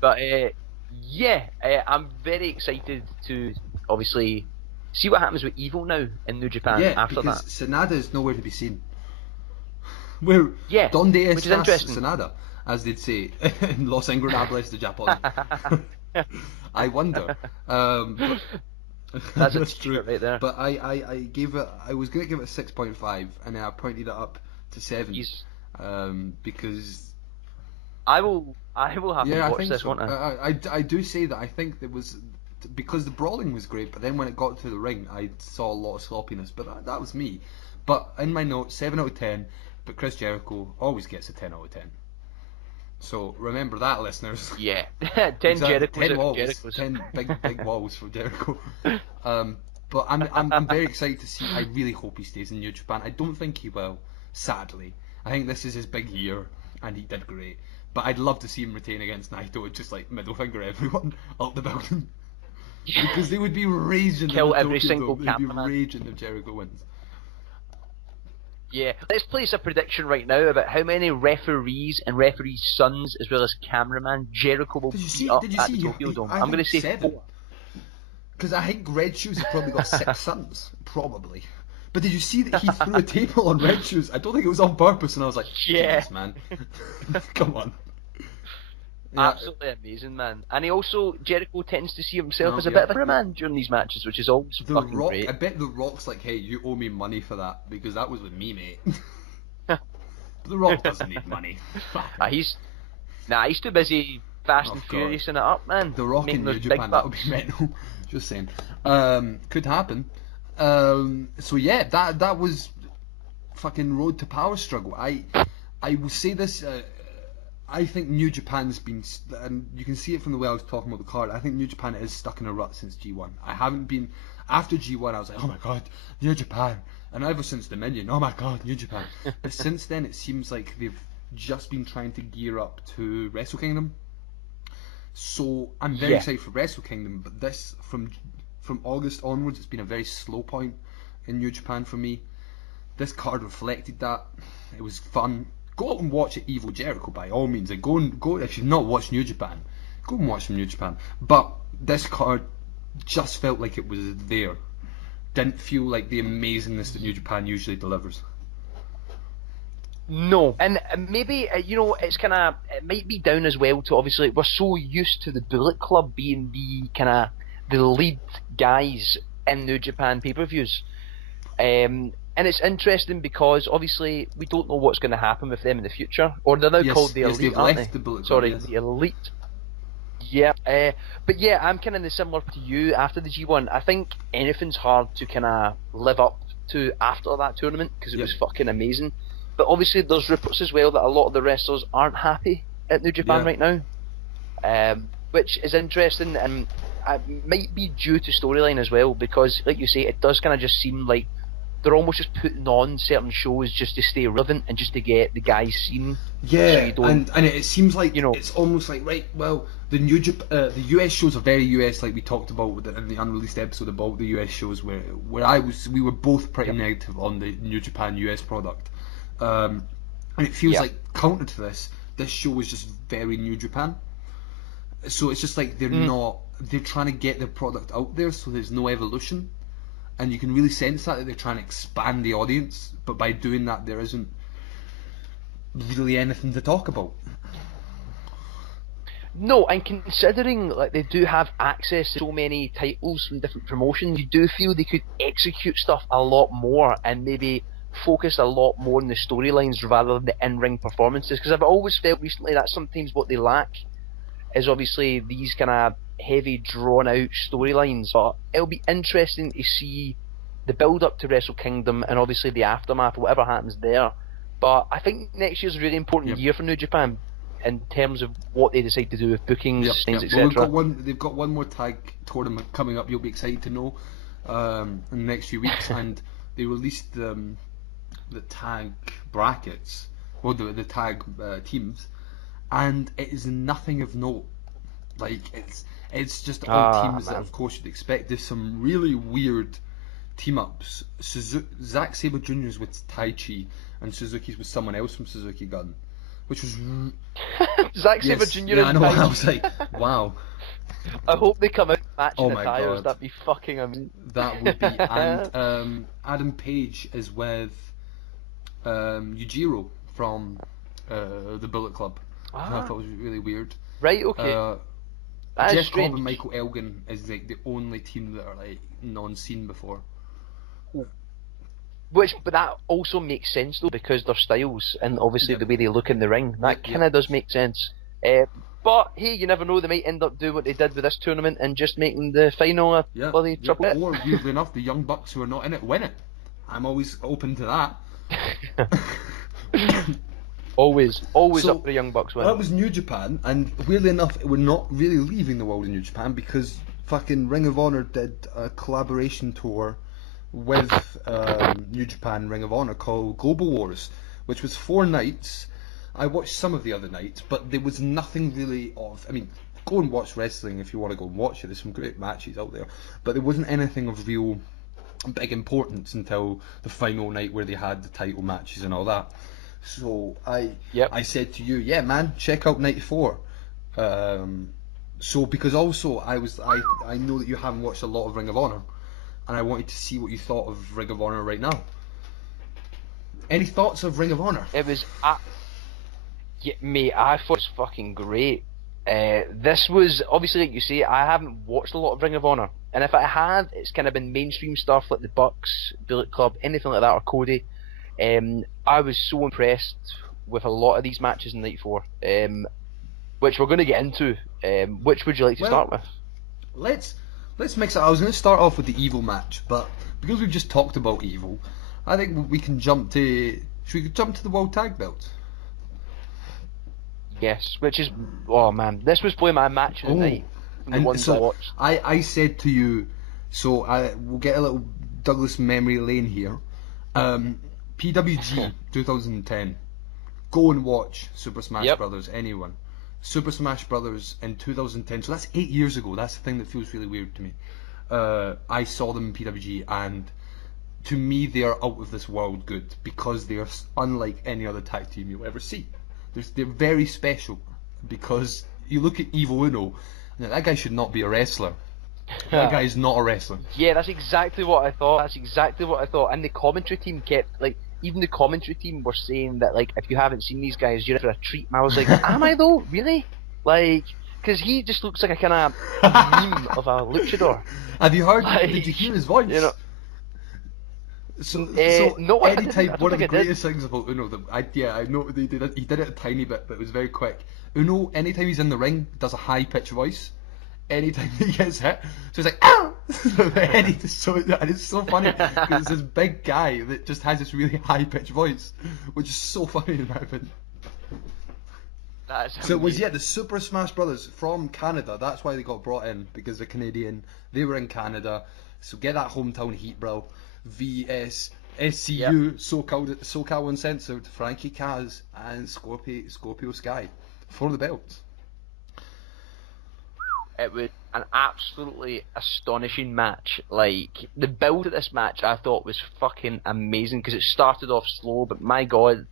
But I'm very excited to obviously see what happens with Evil now in New Japan after that. Yeah, because Sanada is nowhere to be seen. Donde which is interesting. Sanada, as they'd say in Los Ingobernables de Japón. I wonder. That's true right there. But I was going to give it a 6.5, and then I pointed it up to 7. Because I will have to watch this, won't I? I do say that I think it was because the brawling was great, but then when it got to the ring, I saw a lot of sloppiness. But that was me. But in my notes, 7 out of 10. But Chris Jericho always gets a 10 out of 10. So remember that, listeners. Yeah, 10 Jerichos. 10 big walls for Jericho. But I'm very excited to see. I really hope he stays in New Japan. I don't think he will, sadly. I think this is his big year, and he did great. But I'd love to see him retain against Naito and just middle finger everyone up the building. Because they would be raging. Kill every single cameraman. They'd be raging if Jericho wins. Yeah, let's place a prediction right now about how many referees and referees' sons, as well as cameraman, Jericho will beat up at the Tokyo Dome. I'm going to say 7. Because I think Red Shoes have probably got 6 sons, probably. But did you see that he threw a table on Red Shoes? I don't think it was on purpose, and I was like, yes, man. Come on. Yeah. Absolutely amazing, man. And Jericho tends to see himself as a bit of a man during these matches, which is always fucking great. I bet The Rock's like, hey, you owe me money for that, because that was with me, mate. The Rock doesn't need money. He's too busy Fast and Furious in it up, man. The Rock in New Japan, that would be mental. Just saying. Could happen. So yeah, that was fucking Road to Power struggle. I will say this. I think New Japan's been, and you can see it from the way I was talking about the card, I think New Japan is stuck in a rut since G1. I haven't been, after G1 I was like, oh my god, New Japan. And ever since Dominion, oh my god, New Japan. But since then it seems like they've just been trying to gear up to Wrestle Kingdom. So I'm very excited for Wrestle Kingdom, but this, from August onwards, it's been a very slow point in New Japan for me. This card reflected that. It was fun. Go out and watch it, Evil Jericho, by all means. And go if you've not watched New Japan, go and watch some New Japan. But this card just felt like it was there. Didn't feel like the amazingness that New Japan usually delivers. No, and maybe it's it might be down as well to, obviously we're so used to the Bullet Club being the lead guys in New Japan pay-per-views. And it's interesting because obviously we don't know what's going to happen with them in the future, or they're now called the Elite, aren't they? The Elite. Yeah, but yeah, I'm kind of similar to you after the G1. I think anything's hard to kind of live up to after that tournament because it was fucking amazing. But obviously there's reports as well that a lot of the wrestlers aren't happy at New Japan Yeah. right now, which is interesting, and it might be due to storyline as well, because, like you say, it does kind of just seem like they're almost just putting on certain shows just to stay relevant and just to get the guys seen. Yeah, so you don't, and it seems like, you know, it's almost like, right, well, the US shows are very US, like we talked about in the unreleased episode about the US shows, where we were both pretty negative on the New Japan US product, and it feels like counter to this show is just very New Japan. So it's just like they're trying to get their product out there, so there's no evolution, and you can really sense that they're trying to expand the audience, but by doing that there isn't really anything to talk about. No, and considering like they do have access to so many titles from different promotions, you do feel they could execute stuff a lot more and maybe focus a lot more on the storylines rather than the in-ring performances, because I've always felt recently that sometimes what they lack is obviously these kind of heavy drawn out storylines. But it'll be interesting to see the build up to Wrestle Kingdom and obviously the aftermath, whatever happens there. But I think next year's a really important year for New Japan in terms of what they decide to do with bookings, things, etc. Well, they've got one more tag tournament coming up. You'll be excited to know in the next few weeks, and they released the tag brackets, well, the tag teams, and it is nothing of note. Like it's just all teams that of course you'd expect. There's some really weird team ups. Zack Sabre Jr.'s with Taichi, and Suzuki's with someone else from Suzuki Gun, which was Zack Sabre Jr. Yeah, I know. and I was like, wow. I hope they come out matching my attires. God. That'd be fucking amazing. That would be. And Adam Page is with Yujiro from the Bullet Club. I thought it was really weird. Right, okay. That is Jeff strange. Cobb and Michael Elgin is like the only team that are like non-seen before. But that also makes sense though, because their styles and obviously the way they look in the ring. That kind of does make sense. But hey, you never know, they might end up doing what they did with this tournament and just making the final a bloody triple hit. Or weirdly enough, the Young Bucks who are not in it win it. I'm always open to that. always So, up for the Young Bucks win. That was New Japan, and weirdly enough, we're not really leaving the world of New Japan because fucking Ring of Honor did a collaboration tour with New Japan Ring of Honor called Global Wars, which was 4 nights. I watched some of the other nights, but there was nothing really of... I mean, go and watch wrestling if you want to go and watch it. There's some great matches out there, but there wasn't anything of real big importance until the final night where they had the title matches and all that. So I said to you, yeah man, check out 94. So because also I know that you haven't watched a lot of Ring of Honor, and I wanted to see what you thought of Ring of Honor right now. Any thoughts of Ring of Honor? It was mate, I thought it was fucking great. This was obviously, like you say, I haven't watched a lot of Ring of Honor, and if I had, it's kind of been mainstream stuff like the Bucks, Bullet Club, anything like that, or Cody. I was so impressed with a lot of these matches in Night 4, which we're going to get into. Which would you like to start with? Let's mix it. I was going to start off with the Evil match, but because we've just talked about Evil, I think we can jump to... Should we jump to the World Tag Belts? Yes, which is... Oh man, this was probably my match of the night. The ones I watched. I said to you, so we'll get a little Douglas memory lane here. PWG 2010. Go and watch Super Smash Brothers, anyone. Super Smash Brothers in 2010, so that's 8 years ago. That's the thing that feels really weird to me. I saw them in PWG, and to me they are out of this world good, because they are unlike any other tag team you'll ever see. They're very special, because you look at Evil Uno, and that guy should not be a wrestler. That guy is not a wrestler. Yeah, that's exactly what I thought. And the commentary team kept, like, even the commentary team were saying that, like, if you haven't seen these guys, you're in for a treat. And I was like, am I though? Really? Like, because he just looks like a kind of meme of a luchador. Have you heard? Like, did you hear his voice? You know. So no, anytime, one of the greatest things about Uno, I know he did it a tiny bit, but it was very quick. Uno, anytime he's in the ring, does a high pitched voice. Anytime he gets hit, so he's like, "Ow!" And it's so funny because it's this big guy that just has this really high pitched voice, which is so funny in my opinion. So it was the Super Smash Brothers from Canada. That's why they got brought in, because they're Canadian. They were in Canada, so get that hometown heat, bro. VS SCU, SoCal Uncensored, Frankie Kaz and Scorpio Sky for the belt. It was an absolutely astonishing match. Like, the build of this match I thought was fucking amazing, because it started off slow, but my god,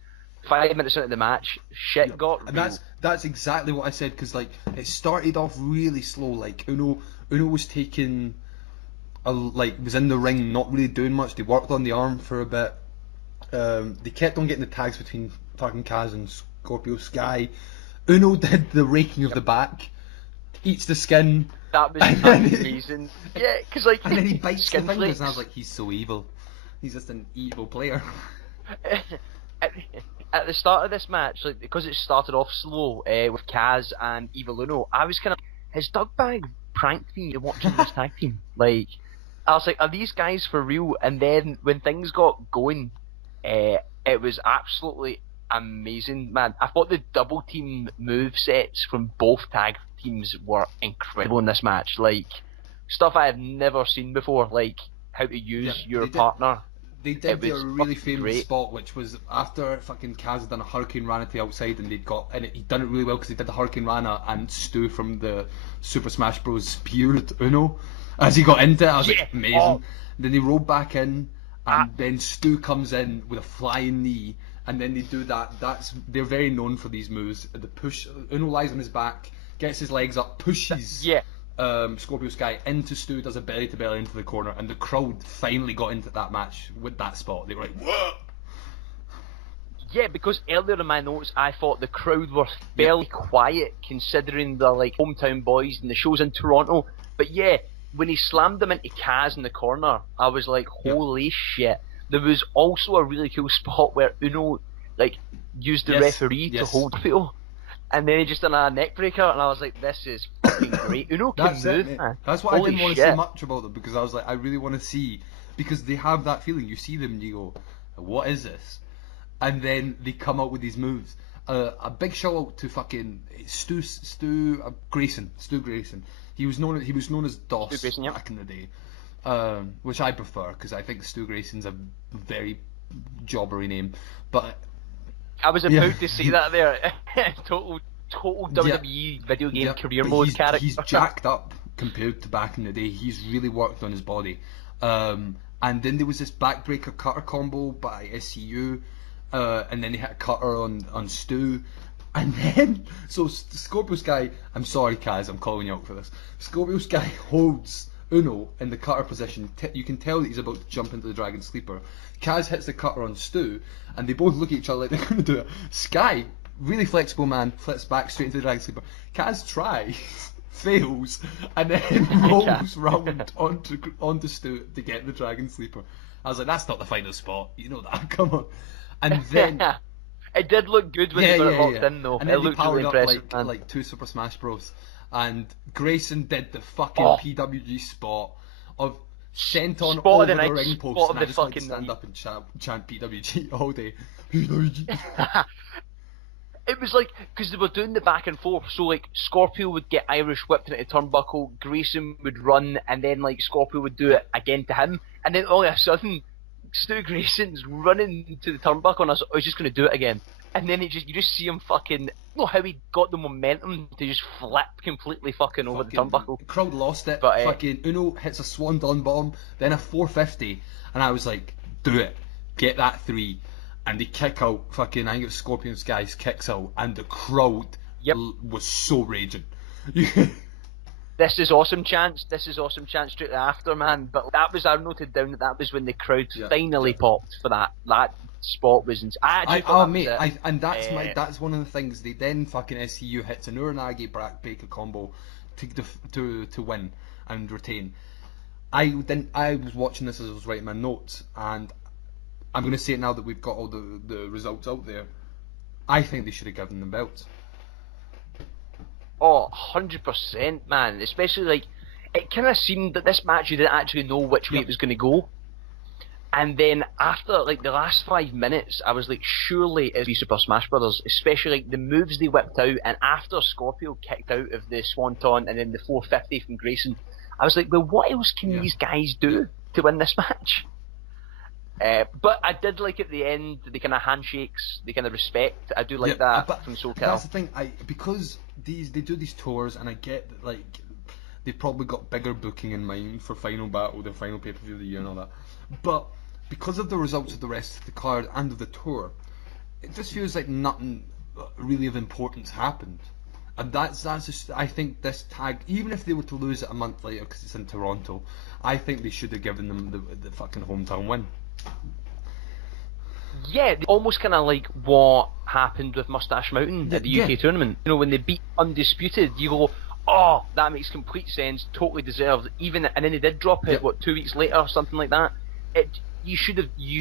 5 minutes into the match, shit got real. And that's exactly what I said, because like it started off really slow. Like Uno was taking was in the ring, not really doing much. They worked on the arm for a bit. They kept on getting the tags between fucking Kaz and Scorpio Sky. Uno did the raking of the back, eats the skin. That was amazing. Yeah, because like, and then he bites the skin fingers, flakes. and I was like, he's so evil. He's just an evil player. At the start of this match, like, because it started off slow with Kaz and Evil Uno, I was kind of, has Dugbag pranked me into watching this tag team? Like, I was like, are these guys for real? And then when things got going, it was absolutely amazing, man. I thought the double team move sets from both tag teams were incredible in this match. Like, stuff I have never seen before, like how to use your partner. They did a really famous spot, which was after fucking Kaz had done a Hurricane Rana to the outside, and he'd done it really well because he did the Hurricane Rana, and Stu from the Super Smash Bros. Speared Uno as he got into it. I was like, amazing. Oh. Then they rolled back in, and then Stu comes in with a flying knee, and then they do that. They're very known for these moves. The push. Uno lies on his back, gets his legs up, pushes. Scorpio Sky into Stu, does a belly to belly into the corner, and the crowd finally got into that match with that spot. They were like, "Whoa!" Yeah, because earlier in my notes I thought the crowd were fairly quiet considering the like hometown boys and the shows in Toronto. But yeah, when he slammed them into Kaz in the corner, I was like, holy shit. There was also a really cool spot where Uno like used the referee to hold Phil. And then he just done a neck breaker, and I was like, this is fucking great. Uno can move, man. That's why I didn't want to say much about them, because I was like, I really want to see, because they have that feeling. You see them and you go, what is this? And then they come out with these moves. A big shout out to fucking Stu Grayson. He was known as DOS back in the day, which I prefer, because I think Stu Grayson's a very jobbery name. But I was about to say that there. total WWE video game career mode character. He's jacked up compared to back in the day. He's really worked on his body. And then there was this backbreaker cutter combo by SCU, and then he hit a cutter on Stu. And then, so Scorpio Sky, I'm sorry Kaz, I'm calling you out for this. Scorpio Sky holds Uno in the cutter position. You can tell that he's about to jump into the Dragon Sleeper. Kaz hits the cutter on Stu, and they both look at each other like they're going to do it. Sky, really flexible man, flips back straight into the Dragon Sleeper. Kaz tries, fails, and then rolls round onto Stu to get the Dragon Sleeper. I was like, that's not the final spot, you know that, come on. And then it did look good when they got it locked in though. And then it looked really impressive, like two Super Smash Bros. And Grayson did the fucking PWG spot of sent on over the ring post, and I just wanted to stand up and chant PWG all day. PWG. It was like, because they were doing the back and forth, so like Scorpio would get Irish whipped into turnbuckle, Grayson would run, and then like Scorpio would do it again to him, and then all of a sudden Stu Grayson's running to the turnbuckle, and I was just going to do it again. And then you just see him fucking, I don't know how he got the momentum to just flip completely fucking over the turnbuckle. The crowd lost it. But, fucking Uno hits a Swan Don bomb, then a 450, and I was like, do it, get that 3. And they kick out, fucking, I think it was Scorpion Skies kicks out, and the crowd was so raging. This is awesome chance straight after, man. But that was, I noted down that was when the crowd finally popped for that spot was and that's one of the things. They then fucking SCU hits an Uranagi Baker combo to win and retain. I was watching this as I was writing my notes, and I'm going to say it now that we've got all the results out there. I think they should have given them belts. Oh, 100%, man. Especially like, it kind of seemed that this match you didn't actually know which way it was going to go. And then after like the last 5 minutes, I was like, surely it's the Super Smash Brothers, especially like the moves they whipped out, and after Scorpio kicked out of the Swanton and then the 450 from Grayson, I was like, well, what else can these guys do to win this match? But I did like at the end the kind of handshakes, the kind of respect. I do like that from SoCal. That's the thing, because they do these tours, and I get that, like, they've probably got bigger booking in mind for Final Battle, the final pay-per-view of the year and all that. But because of the results of the rest of the card and of the tour, it just feels like nothing really of importance happened. And that's just, I think this tag, even if they were to lose it a month later because it's in Toronto, I think they should have given them the fucking hometown win. Yeah, almost kind of like what happened with Mustache Mountain at the UK tournament. You know, when they beat Undisputed, you go, oh, that makes complete sense, totally deserved. And then they did drop it, 2 weeks later or something like that. You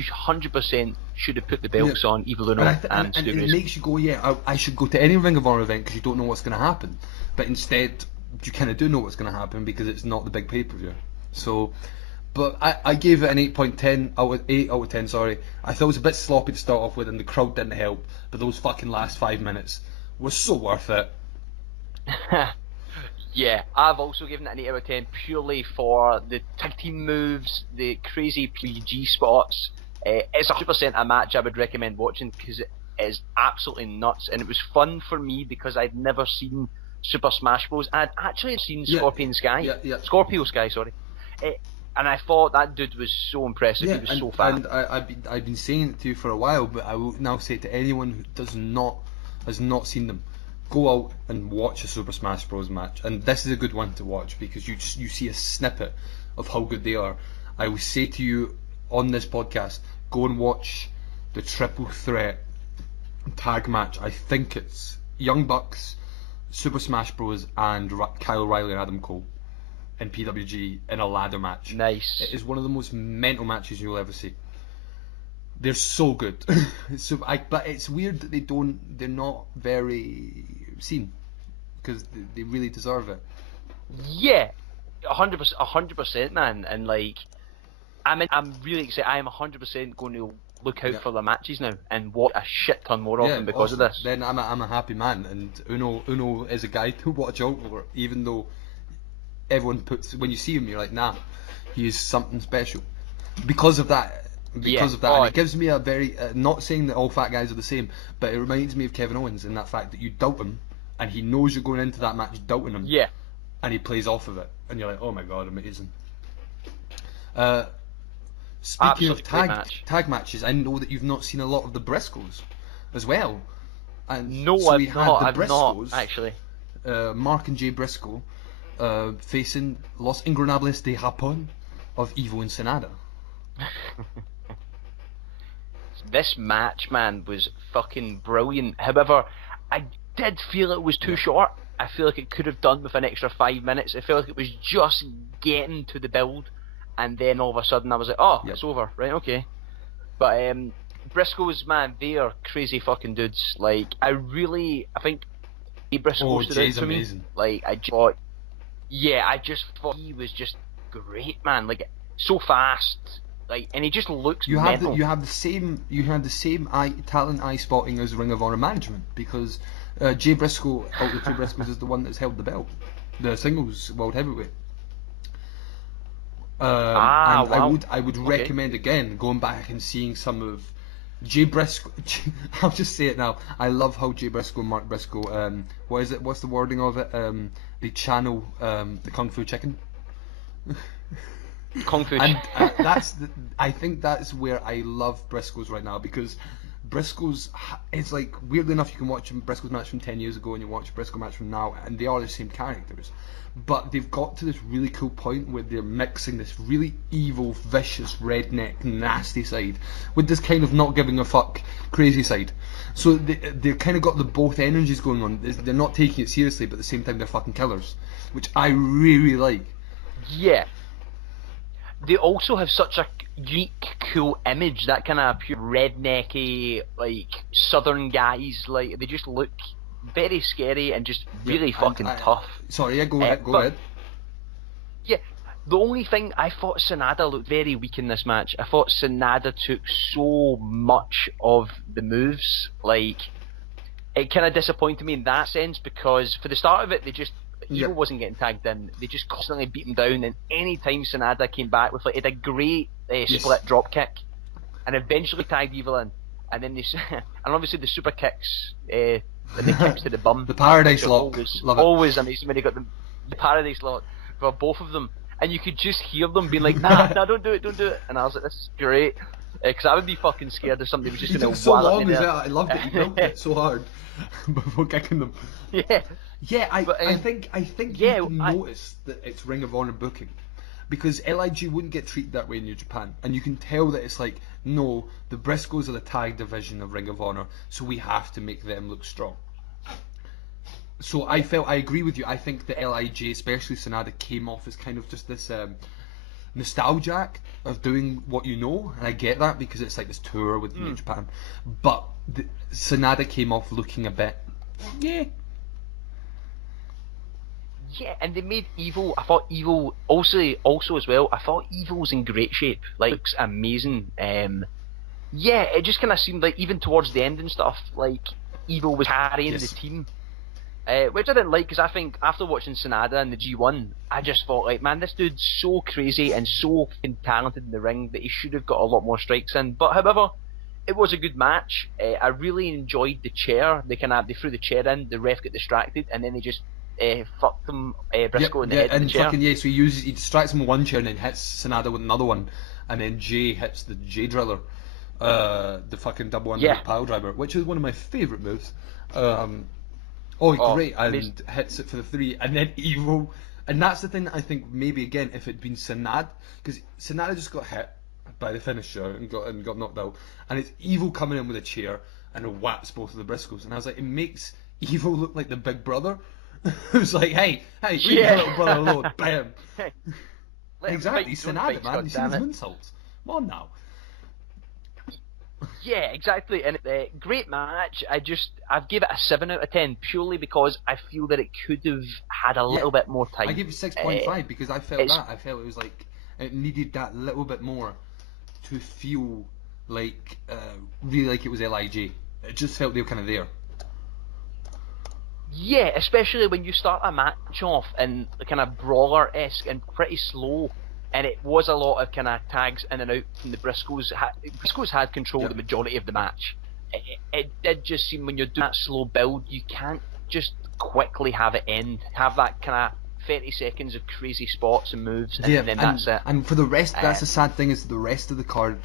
100% should have put the belts on Evil Uno and it makes you go, I should go to any Ring of Honor event because you don't know what's going to happen. But instead, you kind of do know what's going to happen because it's not the big pay-per-view. So, but I gave it an 8 out of 10. Sorry, I thought it was a bit sloppy to start off with, and the crowd didn't help. But those fucking last 5 minutes were so worth it. Yeah, I've also given it an 8 out of 10 purely for the tag team moves, the crazy PG spots. It's 100% a match I would recommend watching because it is absolutely nuts, and it was fun for me because I'd never seen Super Smash Bros. I'd actually seen Scorpio Sky, sorry. And I thought that dude was so impressive. He was so fast. And I've been saying it to you for a while, but I will now say it to anyone who has not seen them. Go out and watch a Super Smash Bros. Match, and this is a good one to watch because you see a snippet of how good they are. I will say to you on this podcast, go and watch the Triple Threat tag match. I think it's Young Bucks, Super Smash Bros. And Kyle O'Reilly and Adam Cole in PWG in a ladder match. Nice. It is one of the most mental matches you'll ever see. They're so good. But it's weird that they're not very seen because they really deserve it. Yeah, 100%, man. And like, I'm really excited. I am 100% going to look out for the matches now and watch a shit ton more of them because of this. Then I'm a happy man, and Uno is a guy to watch out for, even though everyone when you see him, you're like, nah, he is something special because of that. And it gives me a very not saying that all fat guys are the same, but it reminds me of Kevin Owens in that fact that you doubt him and he knows you're going into that match doubting him, and he plays off of it, and you're like, oh my god, amazing. Speaking of tag matches, I know that you've not seen a lot of the Briscoes as well. And no, so I've not actually. Mark and Jay Briscoe facing Los Ingobernables de Japón of Evo and Sanada. This match, man, was fucking brilliant. However, I did feel it was too short. I feel like it could have done with an extra 5 minutes. I felt like it was just getting to the build, and then all of a sudden I was like, oh, it's over, right, okay. But Briscoes, man, they are crazy fucking dudes. Like, I think Briscoe stood out to amazing. Me. Like, I just thought he was just great, man. Like, so fast. Like, and he just looks mental. You had the same talent eye spotting as Ring of Honor management, because Jay Briscoe out of the two Briscoes is the one that's held the belt, the singles world heavyweight. I would recommend again going back and seeing some of Jay Briscoe. I'll just say it now. I love how Jay Briscoe and Mark Briscoe. What's the wording of it? They channel the Kung Fu Chicken. Kung Fu. And I think that's where I love Briscoes right now, because Briscoes, it's like, weirdly enough, you can watch a Briscoes match from 10 years ago and you watch a Briscoe match from now, and they are the same characters, but they've got to this really cool point where they're mixing this really evil, vicious, redneck, nasty side with this kind of not giving a fuck, crazy side. So they've kind of got the both energies going on. They're not taking it seriously, but at the same time they're fucking killers, which I really like. Yeah. They also have such a unique, cool image, that kind of pure rednecky, like, southern guys. Like, they just look very scary and just really fucking tough. Sorry, go ahead. Yeah, The only thing, I thought Sanada looked very weak in this match. I thought Sanada took so much of the moves. Like, it kind of disappointed me in that sense, because for the start of it, Evil wasn't getting tagged in. They just constantly beat him down, and any time Sanada came back with, like, he had a great split drop kick, and eventually tagged Evil in. And then and obviously the super kicks, and the kicks to the bum. The Paradise Lock. Always amazing when he got the Paradise Lock for both of them. And you could just hear them being like, nah, don't do it. And I was like, this is great. Because I would be fucking scared if somebody was just going to so wallop long me as there. that. I loved it. He built it so hard before kicking them. Yeah. Yeah, I think you can notice that it's Ring of Honor booking. Because LIG wouldn't get treated that way in New Japan. And you can tell that it's like, no, the Briscoes are the tag division of Ring of Honor, so we have to make them look strong. So I agree with you. I think the LIJ, especially Sanada, came off as kind of just this nostalgia of doing what you know, and I get that because it's like this tour with New Japan. But Sanada came off looking a bit, Yeah, and they made Evil. I thought Evil also as well. I thought Evil was in great shape, like amazing. Yeah, it just kind of seemed like even towards the end and stuff, like Evil was carrying the team, which I didn't like, because I think after watching Sanada in the G1, I just thought, like, man, this dude's so crazy and so talented in the ring that he should have got a lot more strikes in. But however, it was a good match. I really enjoyed the chair. They threw the chair in, the ref got distracted, and then they just fucked him, Briscoe in the head with the chair. So he distracts him with one chair and then hits Sanada with another one, and then Jay hits the J Driller, the fucking double under pile driver, which is one of my favourite moves. Great, and hits it for the 3, and then Evil, and that's the thing that I think maybe again if it'd been Sanada, because Sanada just got hit by the finisher and got knocked out, and it's Evil coming in with a chair and it whaps both of the Briscoes, and I was like, it makes Evil look like the big brother. It was like, hey, leave your little brother alone, bam. Exactly, Sanada, man, you see his insults. Come on now. Yeah, exactly, and great match. I've give it a 7 out of 10 purely because I feel that it could have had a little bit more time. I give it 6.5 because I felt it was like it needed that little bit more to feel like really like it was LIJ. It just felt they were kind of there. Yeah, especially when you start a match off in kind of brawler-esque and pretty slow, and it was a lot of kind of tags in and out from the Briscoes. Briscoes had control of the majority of the match. It did just seem when you're doing that slow build, you can't just quickly have it end. Have that kind of 30 seconds of crazy spots and moves, and then that's it. And for the rest, that's the sad thing, is the rest of the card,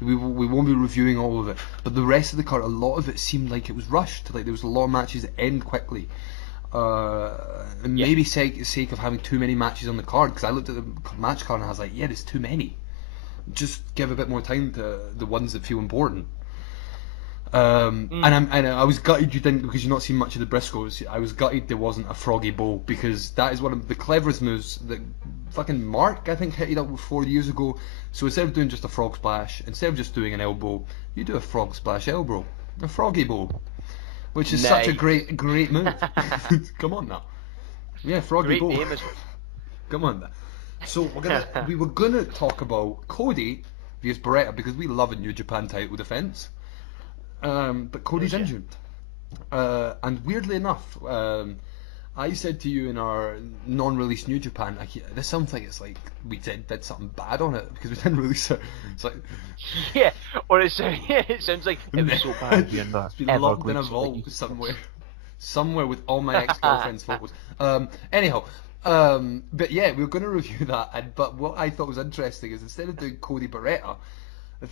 we won't be reviewing all of it, but the rest of the card, a lot of it seemed like it was rushed. Like there was a lot of matches that end quickly. Maybe sake of having too many matches on the card, because I looked at the match card and I was like, yeah, there's too many. Just give a bit more time to the ones that feel important. And I was gutted you didn't, because you've not seen much of the Briscoes. I was gutted there wasn't a froggy bow, because that is one of the cleverest moves that fucking Mark, I think, hit it up 4 years ago. So instead of doing just a frog splash, instead of just doing an elbow, you do a frog splash elbow, a froggy bow, which is such a great move. Come on now, froggy bow. Come on now. So we were gonna talk about Cody vs Beretta, because we love a New Japan title defense. But Cody's injured, and weirdly enough, I said to you in our non-released New Japan, this sounds like it's like we did something bad on it because we didn't release it. It's like, or it sounds like it was so bad. It's been locked in a vault somewhere with all my ex-girlfriend's photos. Anyhow, but yeah, we were going to review that. But what I thought was interesting is instead of doing Cody Beretta,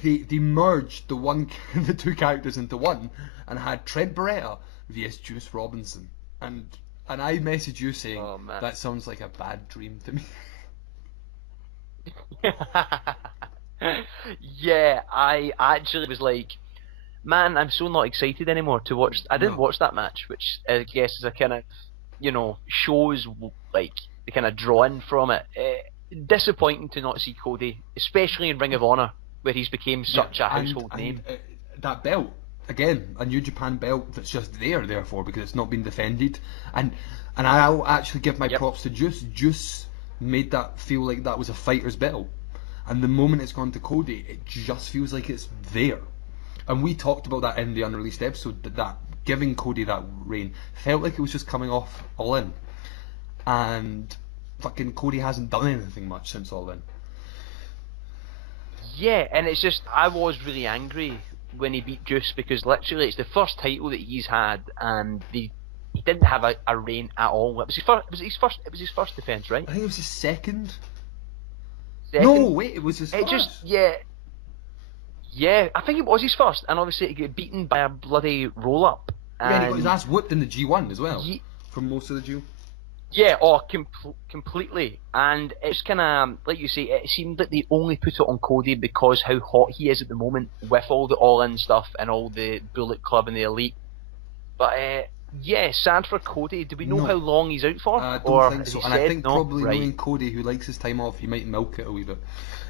they merged the two characters into one and had Trent Beretta vs Juice Robinson, and I messaged you saying that sounds like a bad dream to me. Yeah, I actually was like, man, I'm so not excited anymore to watch. I didn't watch that match, which I guess is a kind of, shows like the kind of drawing from it. Disappointing to not see Cody, especially in Ring of Honor, where he's became such a household name. That belt, again, a New Japan belt that's just there, therefore, because it's not been defended. And I'll actually give my props to Juice. Juice made that feel like that was a fighter's belt. And the moment it's gone to Cody, it just feels like it's there. And we talked about that in the unreleased episode, that giving Cody that reign felt like it was just coming off All In. And fucking Cody hasn't done anything much since All In. Yeah, and it's just, I was really angry when he beat Juice, because literally it's the first title that he's had, and he didn't have a reign at all. It was his first defense, right? I think it was his second. Second? No, wait, it was his first. Yeah, I think it was his first, and obviously he got beaten by a bloody roll-up. Yeah, and he got his ass whooped in the G1 as well, for most of the G1. Yeah, completely. And it's kind of, like you say, it seemed like they only put it on Cody because how hot he is at the moment, with all the All-In stuff and all the Bullet Club and the Elite. But, yeah, sad for Cody. Do we know how long he's out for? I don't think so. And I think probably knowing Cody, who likes his time off, he might milk it a wee bit.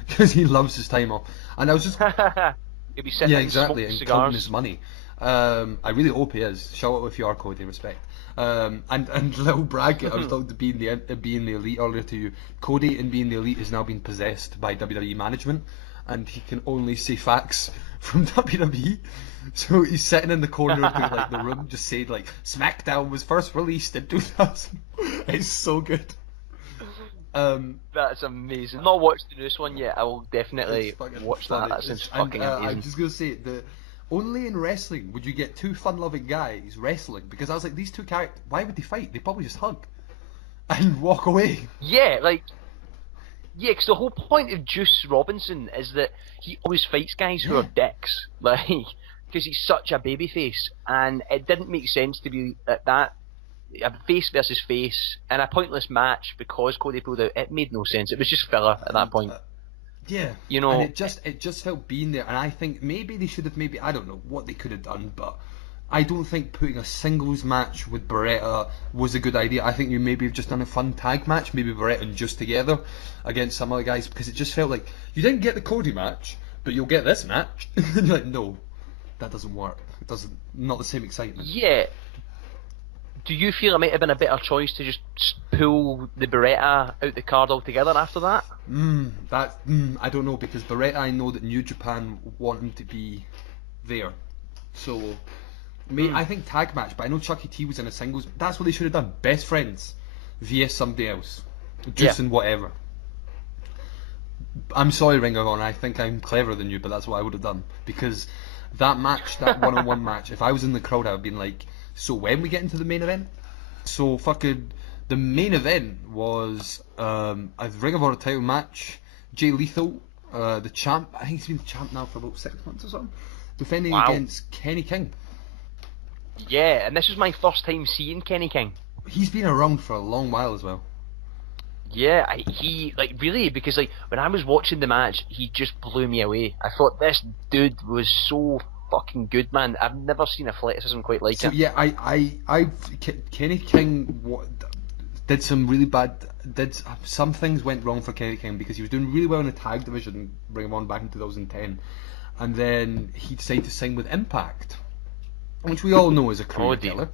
Because he loves his time off. And I was just... He'll be sitting and counting his money. I really hope he is. Shout out if you are Cody, respect. And little bracket, I was talking to being the Elite earlier to you. Cody in being the Elite has now been possessed by WWE management, and he can only say facts from WWE. So he's sitting in the corner of the room, just saying like, SmackDown was first released in 2000. It's so good. That's amazing. Not watched the newest one yet. I will definitely watch that. That sounds fucking amazing. I'm just gonna say only in wrestling would you get two fun-loving guys wrestling, because I was like, these two characters, why would they fight? They probably just hug and walk away. Yeah, because the whole point of Juice Robinson is that he always fights guys who are dicks, because he's such a babyface, and it didn't make sense to be that a face versus face in a pointless match because Cody pulled out. It made no sense. It was just filler at that point. Yeah, you know, and it just felt being there, and I think maybe they should have, I don't know what they could have done, but I don't think putting a singles match with Beretta was a good idea. I think you maybe have just done a fun tag match, maybe Beretta and Juice together against some other guys, because it just felt like you didn't get the Cody match, but you'll get this match. And you're like, no, that doesn't work. It doesn't, not the same excitement. Yeah. Do you feel it might have been a better choice to just pull the Beretta out the card altogether after that? I don't know, because Beretta, I know that New Japan want him to be there. So, I think tag match, but I know Chucky T was in a singles. That's what they should have done. Best friends vs somebody else. Juice and whatever. I'm sorry, Ring of Honor, I think I'm cleverer than you, but that's what I would have done. Because that match, that one-on-one match, if I was in the crowd, I would have been like, so when we get into the main event? So fucking the main event was a Ring of Honor title match. Jay Lethal, the champ, I think he's been the champ now for about 6 months or something, defending against Kenny King. Yeah, and this was my first time seeing Kenny King. He's been around for a long while as well. Yeah, he really, because when I was watching the match, he just blew me away. I thought this dude was so fucking good, man. I've never seen athleticism quite like it. So yeah, Kenny King did some really bad. Some things went wrong for Kenny King, because he was doing really well in the tag division, Ring of Honor back in 2010, and then he decided to sign with Impact, which we all know is a career killer.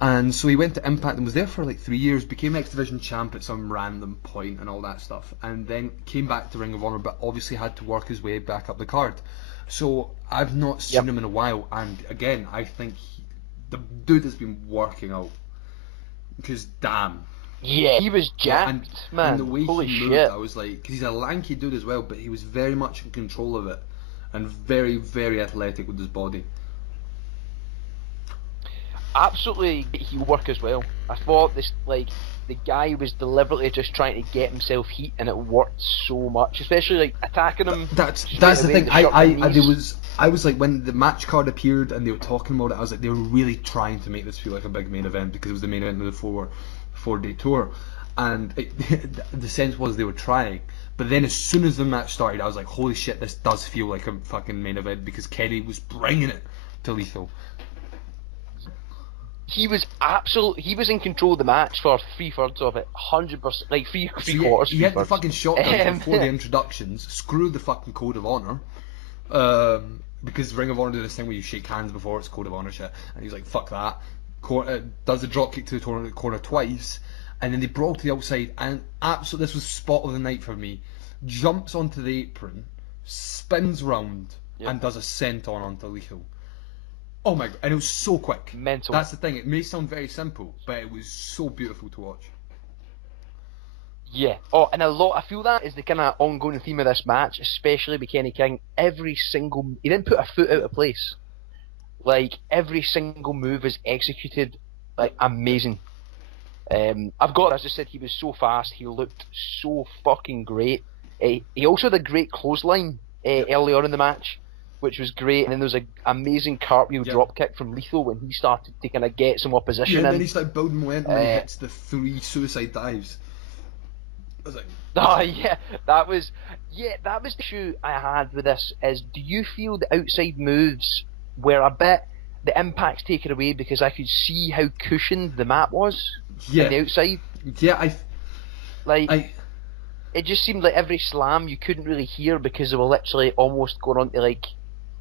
And so he went to Impact and was there for like 3 years, became X Division champ at some random point and all that stuff, and then came back to Ring of Honor, but obviously had to work his way back up the card. So I've not seen him in a while, and again, I think the dude has been working out, because damn. Yeah, he was jacked, man. And the way Holy he moved, shit. I was like, because he's a lanky dude as well, but he was very much in control of it, and very, very athletic with his body. Absolutely heel work as well. I thought the guy was deliberately just trying to get himself heat, and it worked so much, especially attacking him. That's the thing. I was like, when the match card appeared and they were talking about it, I was like, they were really trying to make this feel like a big main event, because it was the main event of the four-day tour, and the sense was they were trying. But then as soon as the match started, I was like, holy shit, this does feel like a fucking main event, because Kenny was bringing it to Lethal. He was in control of the match for 3/3 of it, 100%, like three quarters. He had the fucking shotgun before the introductions. Screw the fucking code of honor, because Ring of Honor did this thing where you shake hands before it's code of honor shit, and he's like, fuck that. Does a drop kick to the corner twice, and then they brawl to the outside, and absolutely, this was spot of the night for me. Jumps onto the apron, spins round, and does a senton onto Lethal. Oh my god, and it was so quick. Mental. That's the thing, it may sound very simple, but it was so beautiful to watch. Yeah. Oh, and I feel that is the kind of ongoing theme of this match, especially with Kenny King. He didn't put a foot out of place. Like, every single move was executed, like, amazing. I've got, as I said, he was so fast, he looked so fucking great. He also had a great clothesline early on in the match, which was great, and then there was an amazing cartwheel dropkick from Lethal when he started to kind of get some opposition in. And then he started building momentum and he hits the 3 suicide dives. I was like... that was the issue I had with this, is do you feel the outside moves were a bit... the impact's taken away because I could see how cushioned the mat was on the outside? Yeah, it just seemed like every slam you couldn't really hear because they were literally almost going on to, like,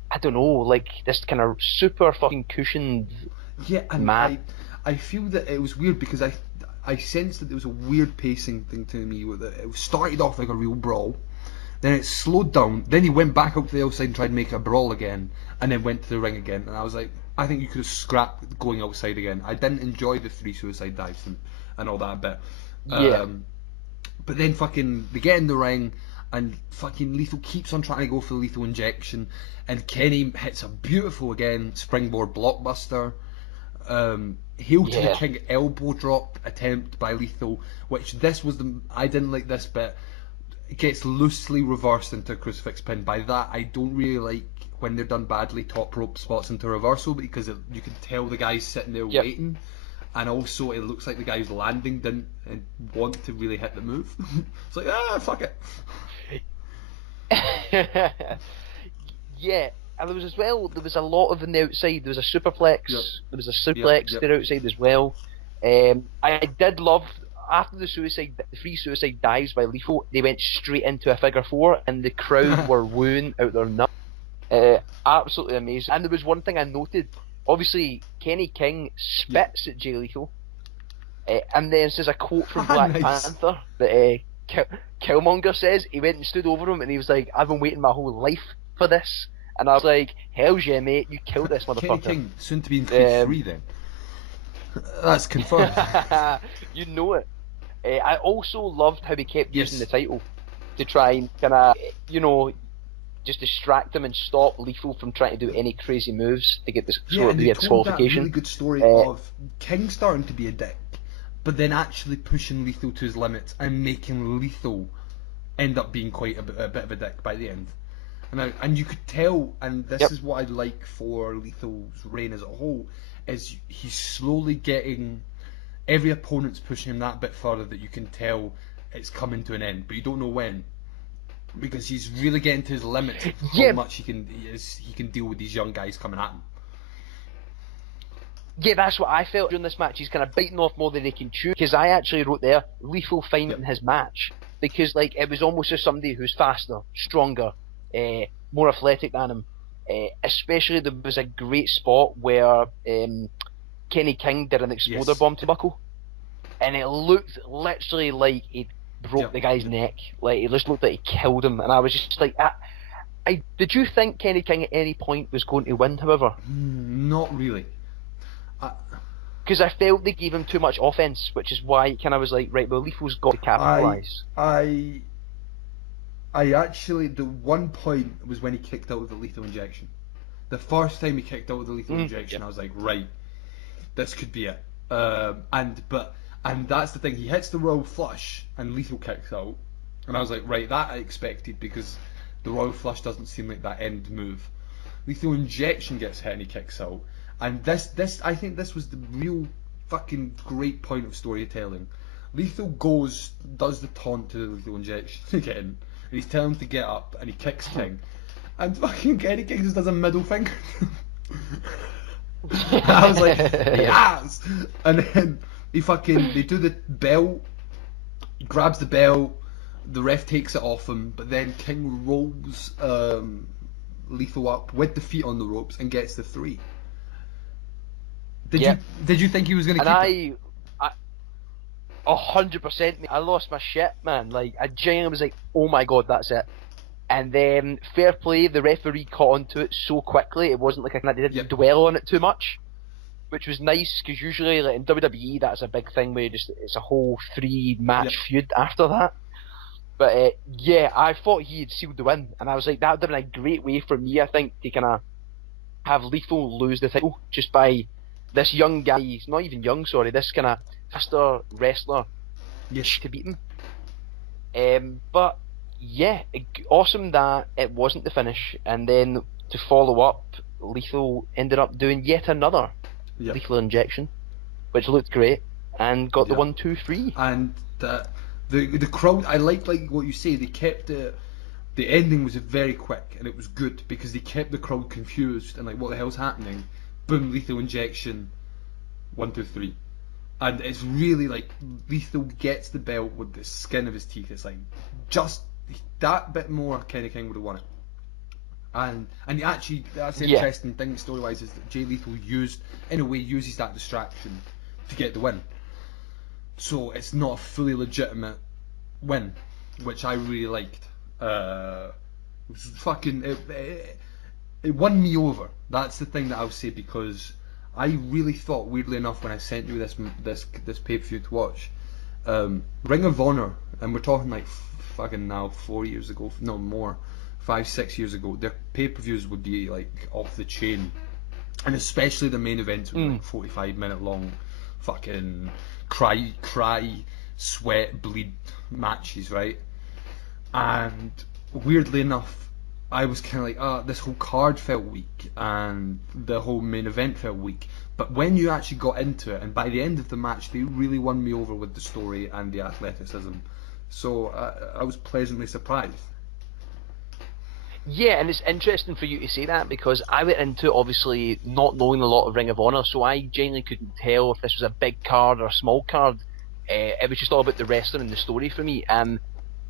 I don't know, like this kind of super fucking cushioned mat. I feel that it was weird because I sensed that there was a weird pacing thing to me. It started off like a real brawl, then it slowed down, then he went back out to the outside and tried to make a brawl again, and then went to the ring again, and I was like, I think you could have scrapped going outside again. I didn't enjoy the 3 suicide dives and all that bit. But then fucking they get in the ring and fucking Lethal keeps on trying to go for the lethal injection, and Kenny hits a beautiful again springboard blockbuster. Heel to the King elbow drop attempt by Lethal, which I didn't like this bit. It gets loosely reversed into a crucifix pin. By that, I don't really like when they're done badly, top rope spots into reversal, because you can tell the guy's sitting there waiting, and also it looks like the guy's landing didn't want to really hit the move. It's like, fuck it. And there was a lot of on the outside. There was a superplex. There was a suplex there outside as well. I did love, after the 3 suicide dives by Lethal, they went straight into a figure 4, and the crowd were wooing out their nuts. Absolutely amazing. And there was one thing I noted. Obviously, Kenny King spits at Jay Lethal, and then says a quote from Black Panther that Killmonger says. He went and stood over him, and he was like, "I've been waiting my whole life for this." And I was like, "Hell's yeah, mate! You killed this motherfucker." Kenny King, soon to be in Creed 3 then. That's confirmed. You know it. I also loved how he kept using the title to try and kind of, just distract him and stop Lethal from trying to do any crazy moves to get this sort of disqualification. That really good story of King starting to be a dick, but then actually pushing Lethal to his limits and making Lethal end up being quite a bit of a dick by the end. And you could tell, and this is what I like for Lethal's reign as a whole, is he's slowly getting, every opponent's pushing him that bit further that you can tell it's coming to an end, but you don't know when. Because he's really getting to his limits of how much he can deal with these young guys coming at him. Yeah, that's what I felt during this match. He's kind of biting off more than he can chew. Because I actually wrote there, Lethal finding his match. Because it was almost just somebody who's faster, stronger, more athletic than him. Especially there was a great spot where Kenny King did an exploder bomb to Buckle, and it looked literally like he'd broke the guy's neck. Like, it just looked like he killed him, and I was just like, did you think Kenny King at any point was going to win, however? Not really. Because I felt they gave him too much offense, which is why it kind of was like, right, well, Lethal's got to capitalise. I actually, the one point was when he kicked out with the lethal injection. The first time he kicked out with the lethal injection, I was like, right, this could be it. And that's the thing, he hits the Royal Flush and Lethal kicks out, and I was like, right, that I expected, because the Royal Flush doesn't seem like that end move. Lethal injection gets hit and he kicks out, and this I think this was the real fucking great point of storytelling. Lethal does the taunt to the lethal injection again, and he's telling him to get up, and he kicks King, and fucking Kenny King just does a middle finger. I was like, yes! And then they do the bell, he grabs the bell, the ref takes it off him, but then King rolls Lethal up with the feet on the ropes and gets the 3. Did you think he was going to keep it? 100%, mate. I lost my shit, man. Like, I genuinely was like, oh my god, that's it. And then, fair play, the referee caught onto it so quickly, it wasn't like they didn't dwell on it too much, which was nice, because usually, like, in WWE, that's a big thing where it's a whole 3-match feud after that. But, yeah, I thought he had sealed the win, and I was like, that would have been a great way for me, I think, to kind of have Lethal lose the title, just by this young guy, he's not even young, sorry, this kind of faster wrestler to beat him. But yeah, awesome that it wasn't the finish, and then to follow up, Lethal ended up doing yet another lethal injection, which looked great, and got the 1-2-3. And the crowd, I like what you say, they kept it. The ending was very quick, and it was good because they kept the crowd confused and like, what the hell's happening? Boom, lethal injection, 1-2-3. And it's really like Lethal gets the belt with the skin of his teeth. It's like just that bit more, Kenny King would have won it. And actually, that's the interesting thing story wise, is that Jay Lethal uses that distraction to get the win. So it's not a fully legitimate win, which I really liked. It won me over. That's the thing that I'll say, because I really thought, weirdly enough, when I sent you this pay-per-view to watch, Ring of Honor, and we're talking like fucking now 4 years ago, no more, 5-6 years ago, their pay-per-views would be like off the chain, and especially the main events would be like 45-minute long, fucking cry, sweat, bleed matches, right? And weirdly enough, I was kind of like, this whole card felt weak, and the whole main event felt weak. But when you actually got into it, and by the end of the match, they really won me over with the story and the athleticism. So I was pleasantly surprised. Yeah, and it's interesting for you to say that, because I went into it obviously not knowing a lot of Ring of Honor, so I genuinely couldn't tell if this was a big card or a small card. It was just all about the wrestling and the story for me.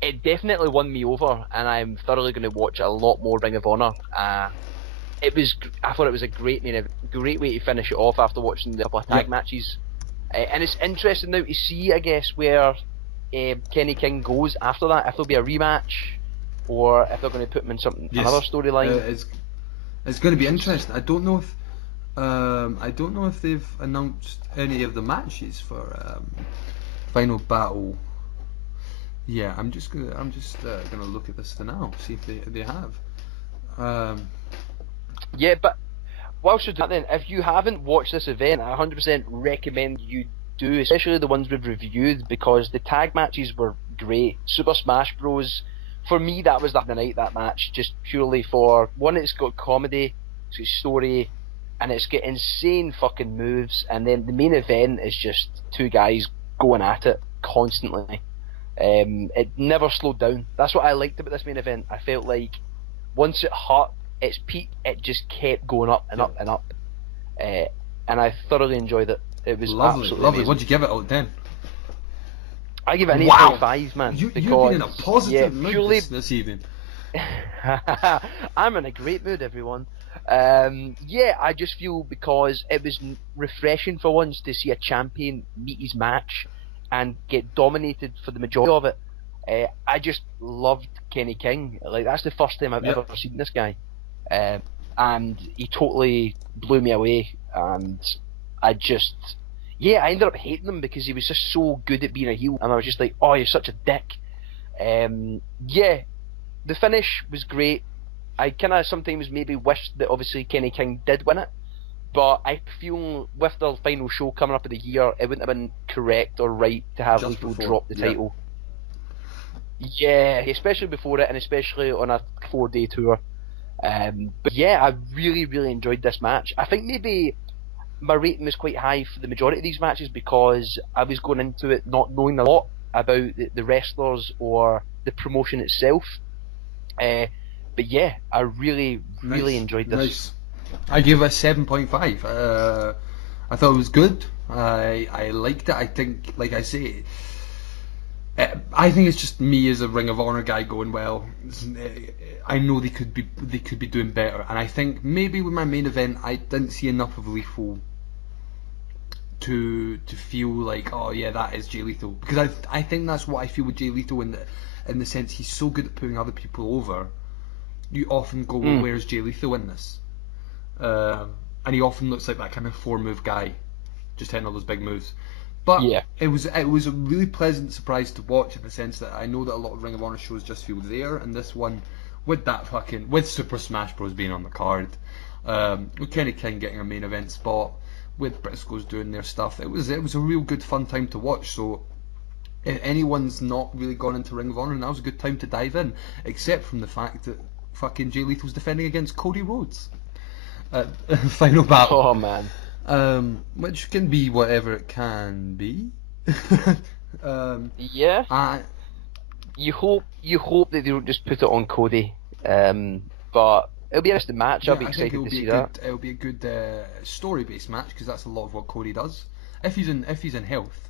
It definitely won me over, and I'm thoroughly going to watch a lot more Ring of Honor. I thought it was a great way to finish it off after watching the couple of tag matches. And it's interesting now to see, I guess, where Kenny King goes after that. If there'll be a rematch, or if they're going to put him in another storyline. It's going to be interesting. I don't know if they've announced any of the matches for Final Battle. Yeah, I'm just gonna look at this for now, see if they have. Yeah, but whilst you're doing that, then, if you haven't watched this event, I 100% recommend you do, especially the ones we've reviewed, because the tag matches were great. Super Smash Bros. For me, that was the night, that match, just purely for one, it's got comedy, it's got story, and it's got insane fucking moves. And then the main event is just two guys going at it constantly. It never slowed down. That's what I liked about this main event. I felt like once it hit its peak, it just kept going up and up and up. And I thoroughly enjoyed it. It was lovely. Amazing. What'd you give it out of 10? I give it an 8.5, man. You've been in a positive mood this evening. I'm in a great mood, everyone. I just feel because it was refreshing for once to see a champion meet his match and get dominated for the majority of it. I just loved Kenny King. Like, that's the first time I've ever seen this guy, and he totally blew me away. And I ended up hating him because he was just so good at being a heel, and I was just like, oh, you're such a dick. The finish was great. I kind of sometimes maybe wished that obviously Kenny King did win it, but I feel with the final show coming up of the year, it wouldn't have been correct or right to have Lethal drop the title. Yeah, especially before it, and especially on a 4-day tour. But yeah, I really, really enjoyed this match. I think maybe my rating was quite high for the majority of these matches because I was going into it not knowing a lot about the wrestlers or the promotion itself. But yeah, I really, really enjoyed this. Nice. I gave it a 7.5. I thought it was good. I liked it. I think, like I say, I think it's just me as a Ring of Honor guy going, well, I know they could be doing better, and I think maybe with my main event I didn't see enough of Lethal to feel like, oh yeah, that is Jay Lethal, because I think that's what I feel with Jay Lethal in the sense he's so good at putting other people over. You often go, well, where's Jay Lethal in this? And he often looks like that kind of 4-move guy, just hitting all those big moves. But it was a really pleasant surprise to watch, in the sense that I know that a lot of Ring of Honor shows just feel there, and this one, with Super Smash Bros being on the card, with Kenny King getting a main event spot, with Briscoes doing their stuff, it was a real good fun time to watch. So if anyone's not really gone into Ring of Honor, now's a good time to dive in, except from the fact that fucking Jay Lethal's defending against Cody Rhodes. Final battle. Oh man. Which can be whatever it can be. You hope that they don't just put it on Cody. But it'll be an interesting match. I'll be excited to see that. It'll be a good story-based match, because that's a lot of what Cody does. If he's in health,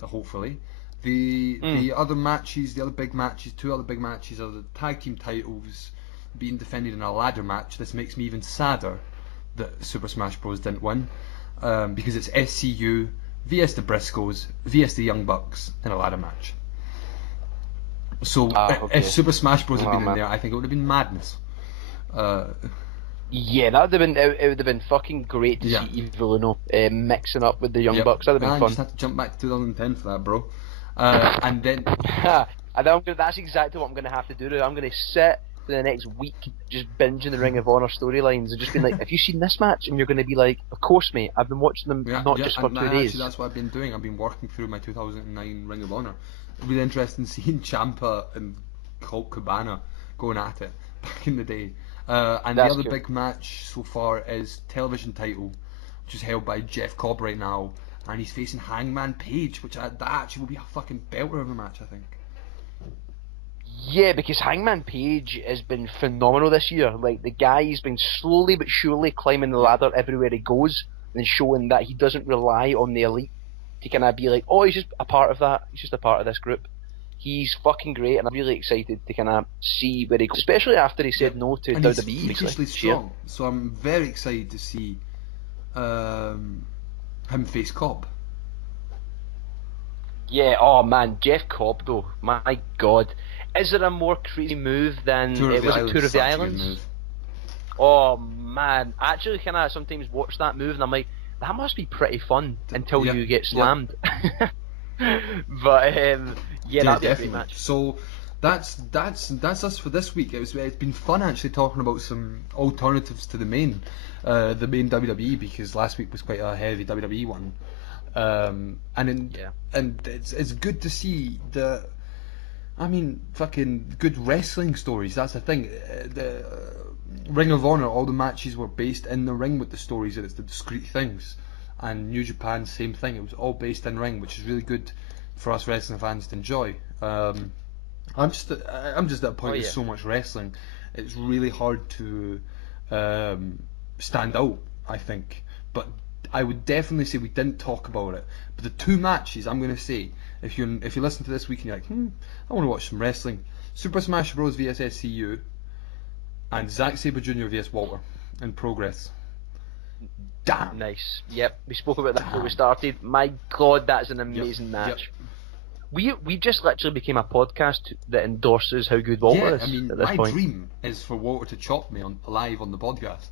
hopefully. The other matches, the other big matches, 2 other big matches are the tag team titles being defended in a ladder match. This makes me even sadder that Super Smash Bros didn't win, because it's SCU vs the Briscoes vs the Young Bucks in a ladder match. So if Super Smash Bros had been in there, I think it would have been madness. Yeah, that would have been. It would have been fucking great to see Evil mixing up with the Young Bucks. That would have been fun. I just have to jump back to 2010 for that, bro. And then, that's exactly what I'm going to have to do. I'm going to sit for the next week just binging the Ring of Honor storylines and just being like, have you seen this match? And you're going to be like, of course, mate. I've been watching them just for 2 days. Actually, that's what I've been doing. I've been working through my 2009 Ring of Honor. It'll be interesting seeing Ciampa and Colt Cabana going at it back in the day. And that's the other big match so far is television title, which is held by Jeff Cobb right now, and he's facing Hangman Page, which that actually will be a fucking belter of a match, I think. Yeah, because Hangman Page has been phenomenal this year. Like, the guy's been slowly but surely climbing the ladder everywhere he goes, and showing that he doesn't rely on the elite to kind of be like, oh, he's just a part of that, he's just a part of this group. He's fucking great, and I'm really excited to kind of see where he goes, especially after he said no to WWE. He's freakishly strong, so I'm very excited to see him face Cobb. Yeah, oh man, Jeff Cobb though, my god. Is there a more crazy move than Tour of the Islands? Oh man, I actually kind of sometimes watch that move and I'm like, that must be pretty fun until you get slammed. But that'd be a great match. So that's us for this week. It's been fun actually talking about some alternatives to the main WWE, because last week was quite a heavy WWE one. And it's good to see fucking good wrestling stories. That's the thing. The Ring of Honor, all the matches were based in the ring with the stories, and it's the discrete things. And New Japan, same thing. It was all based in ring, which is really good for us wrestling fans to enjoy. I'm just at a point with so much wrestling, it's really hard to stand out, I think. But I would definitely say we didn't talk about it. But the 2 matches I'm going to say, if you listen to this week and you're like, I want to watch some wrestling, Super Smash Bros vs SCU and Zack Sabre Jr. vs Walter in Progress. Damn. Nice. Yep, we spoke about that before we started. My god, that's an amazing match. Yep. We just literally became a podcast that endorses how good Walter is. I mean, at this my point. dream is for Walter to chop me live on the podcast.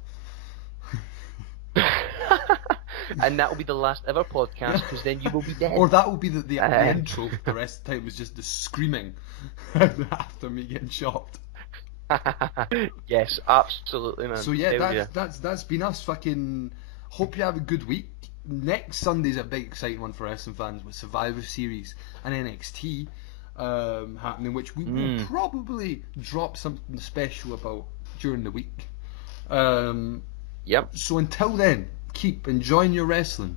And that will be the last ever podcast, because then you will be dead. Or that will be the intro. The rest of the time was just the screaming after me getting chopped. Yes, absolutely, man. So yeah, that's been us. Fucking hope you have a good week. Next Sunday's a big exciting one for wrestling fans, with Survivor Series and NXT happening, which we will probably drop something special about during the week. Yep. So until then, keep enjoying your wrestling.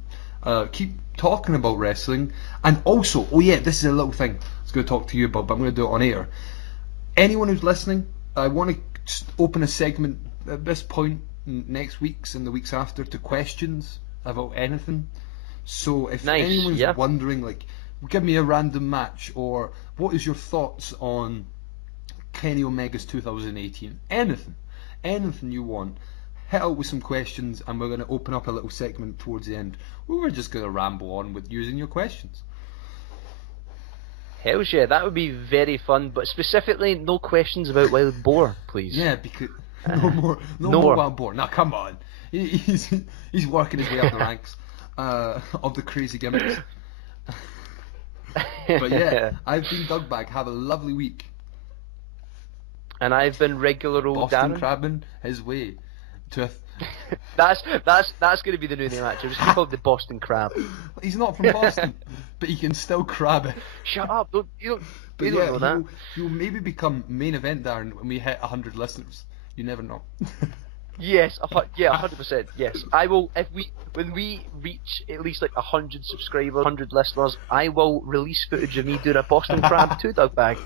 Keep talking about wrestling, and also, this is a little thing I was going to talk to you about, but I'm going to do it on air. Anyone who's listening, I want to open a segment at this point next week's and the weeks after to questions about anything. So if anyone's wondering, like, give me a random match, or what is your thoughts on Kenny Omega's 2018, anything you want, hit out with some questions, and we're going to open up a little segment towards the end where we're just going to ramble on with using your questions. Hells yeah, that would be very fun, but specifically no questions about wild boar, please. Yeah, because no more wild boar. Now come on, he's working his way up the ranks of the crazy gimmicks. But yeah, I've been Dugbag. Have a lovely week. And I've been regular old Boston Darren. crabbing his way to a That's going to be the new name actually. Just called the Boston Crab. He's not from Boston, but he can still crab it. Shut up! You But don't know that. he'll maybe become main event Darren when we hit 100 listeners. You never know. Yes, 100%. Yes, I will. When we reach at least like 100 subscribers, 100 listeners, I will release footage of me doing a Boston Crab to Dugbag.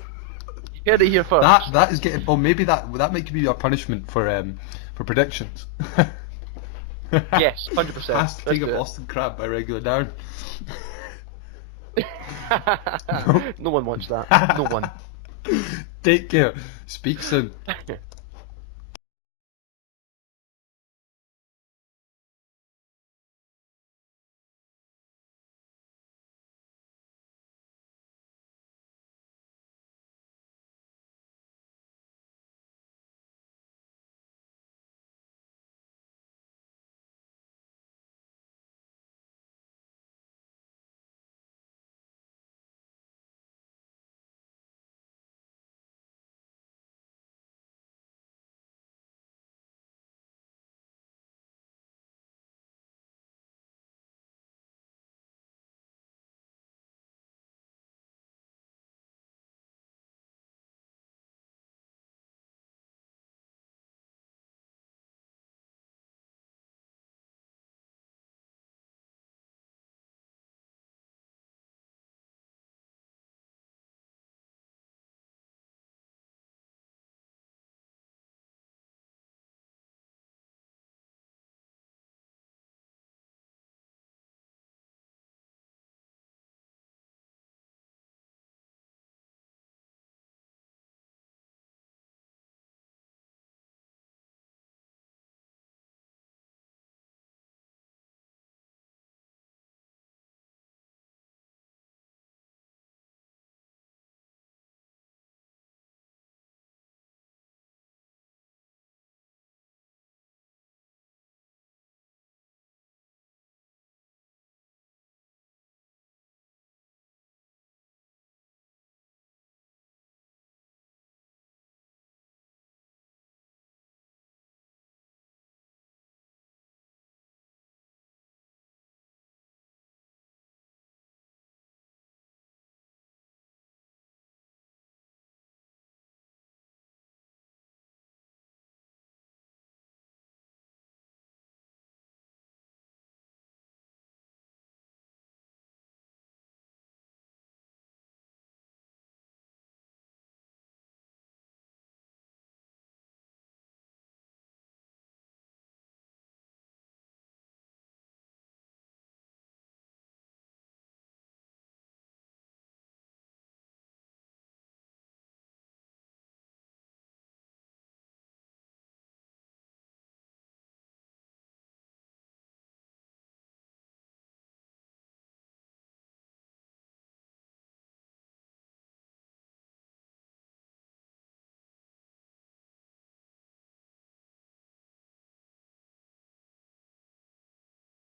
You heard it here first. That is getting. Or maybe that might be our punishment for predictions. Yes, 100%. Has to take a Boston crab by regular Darren. No one wants that. No one. Take care. Speak soon.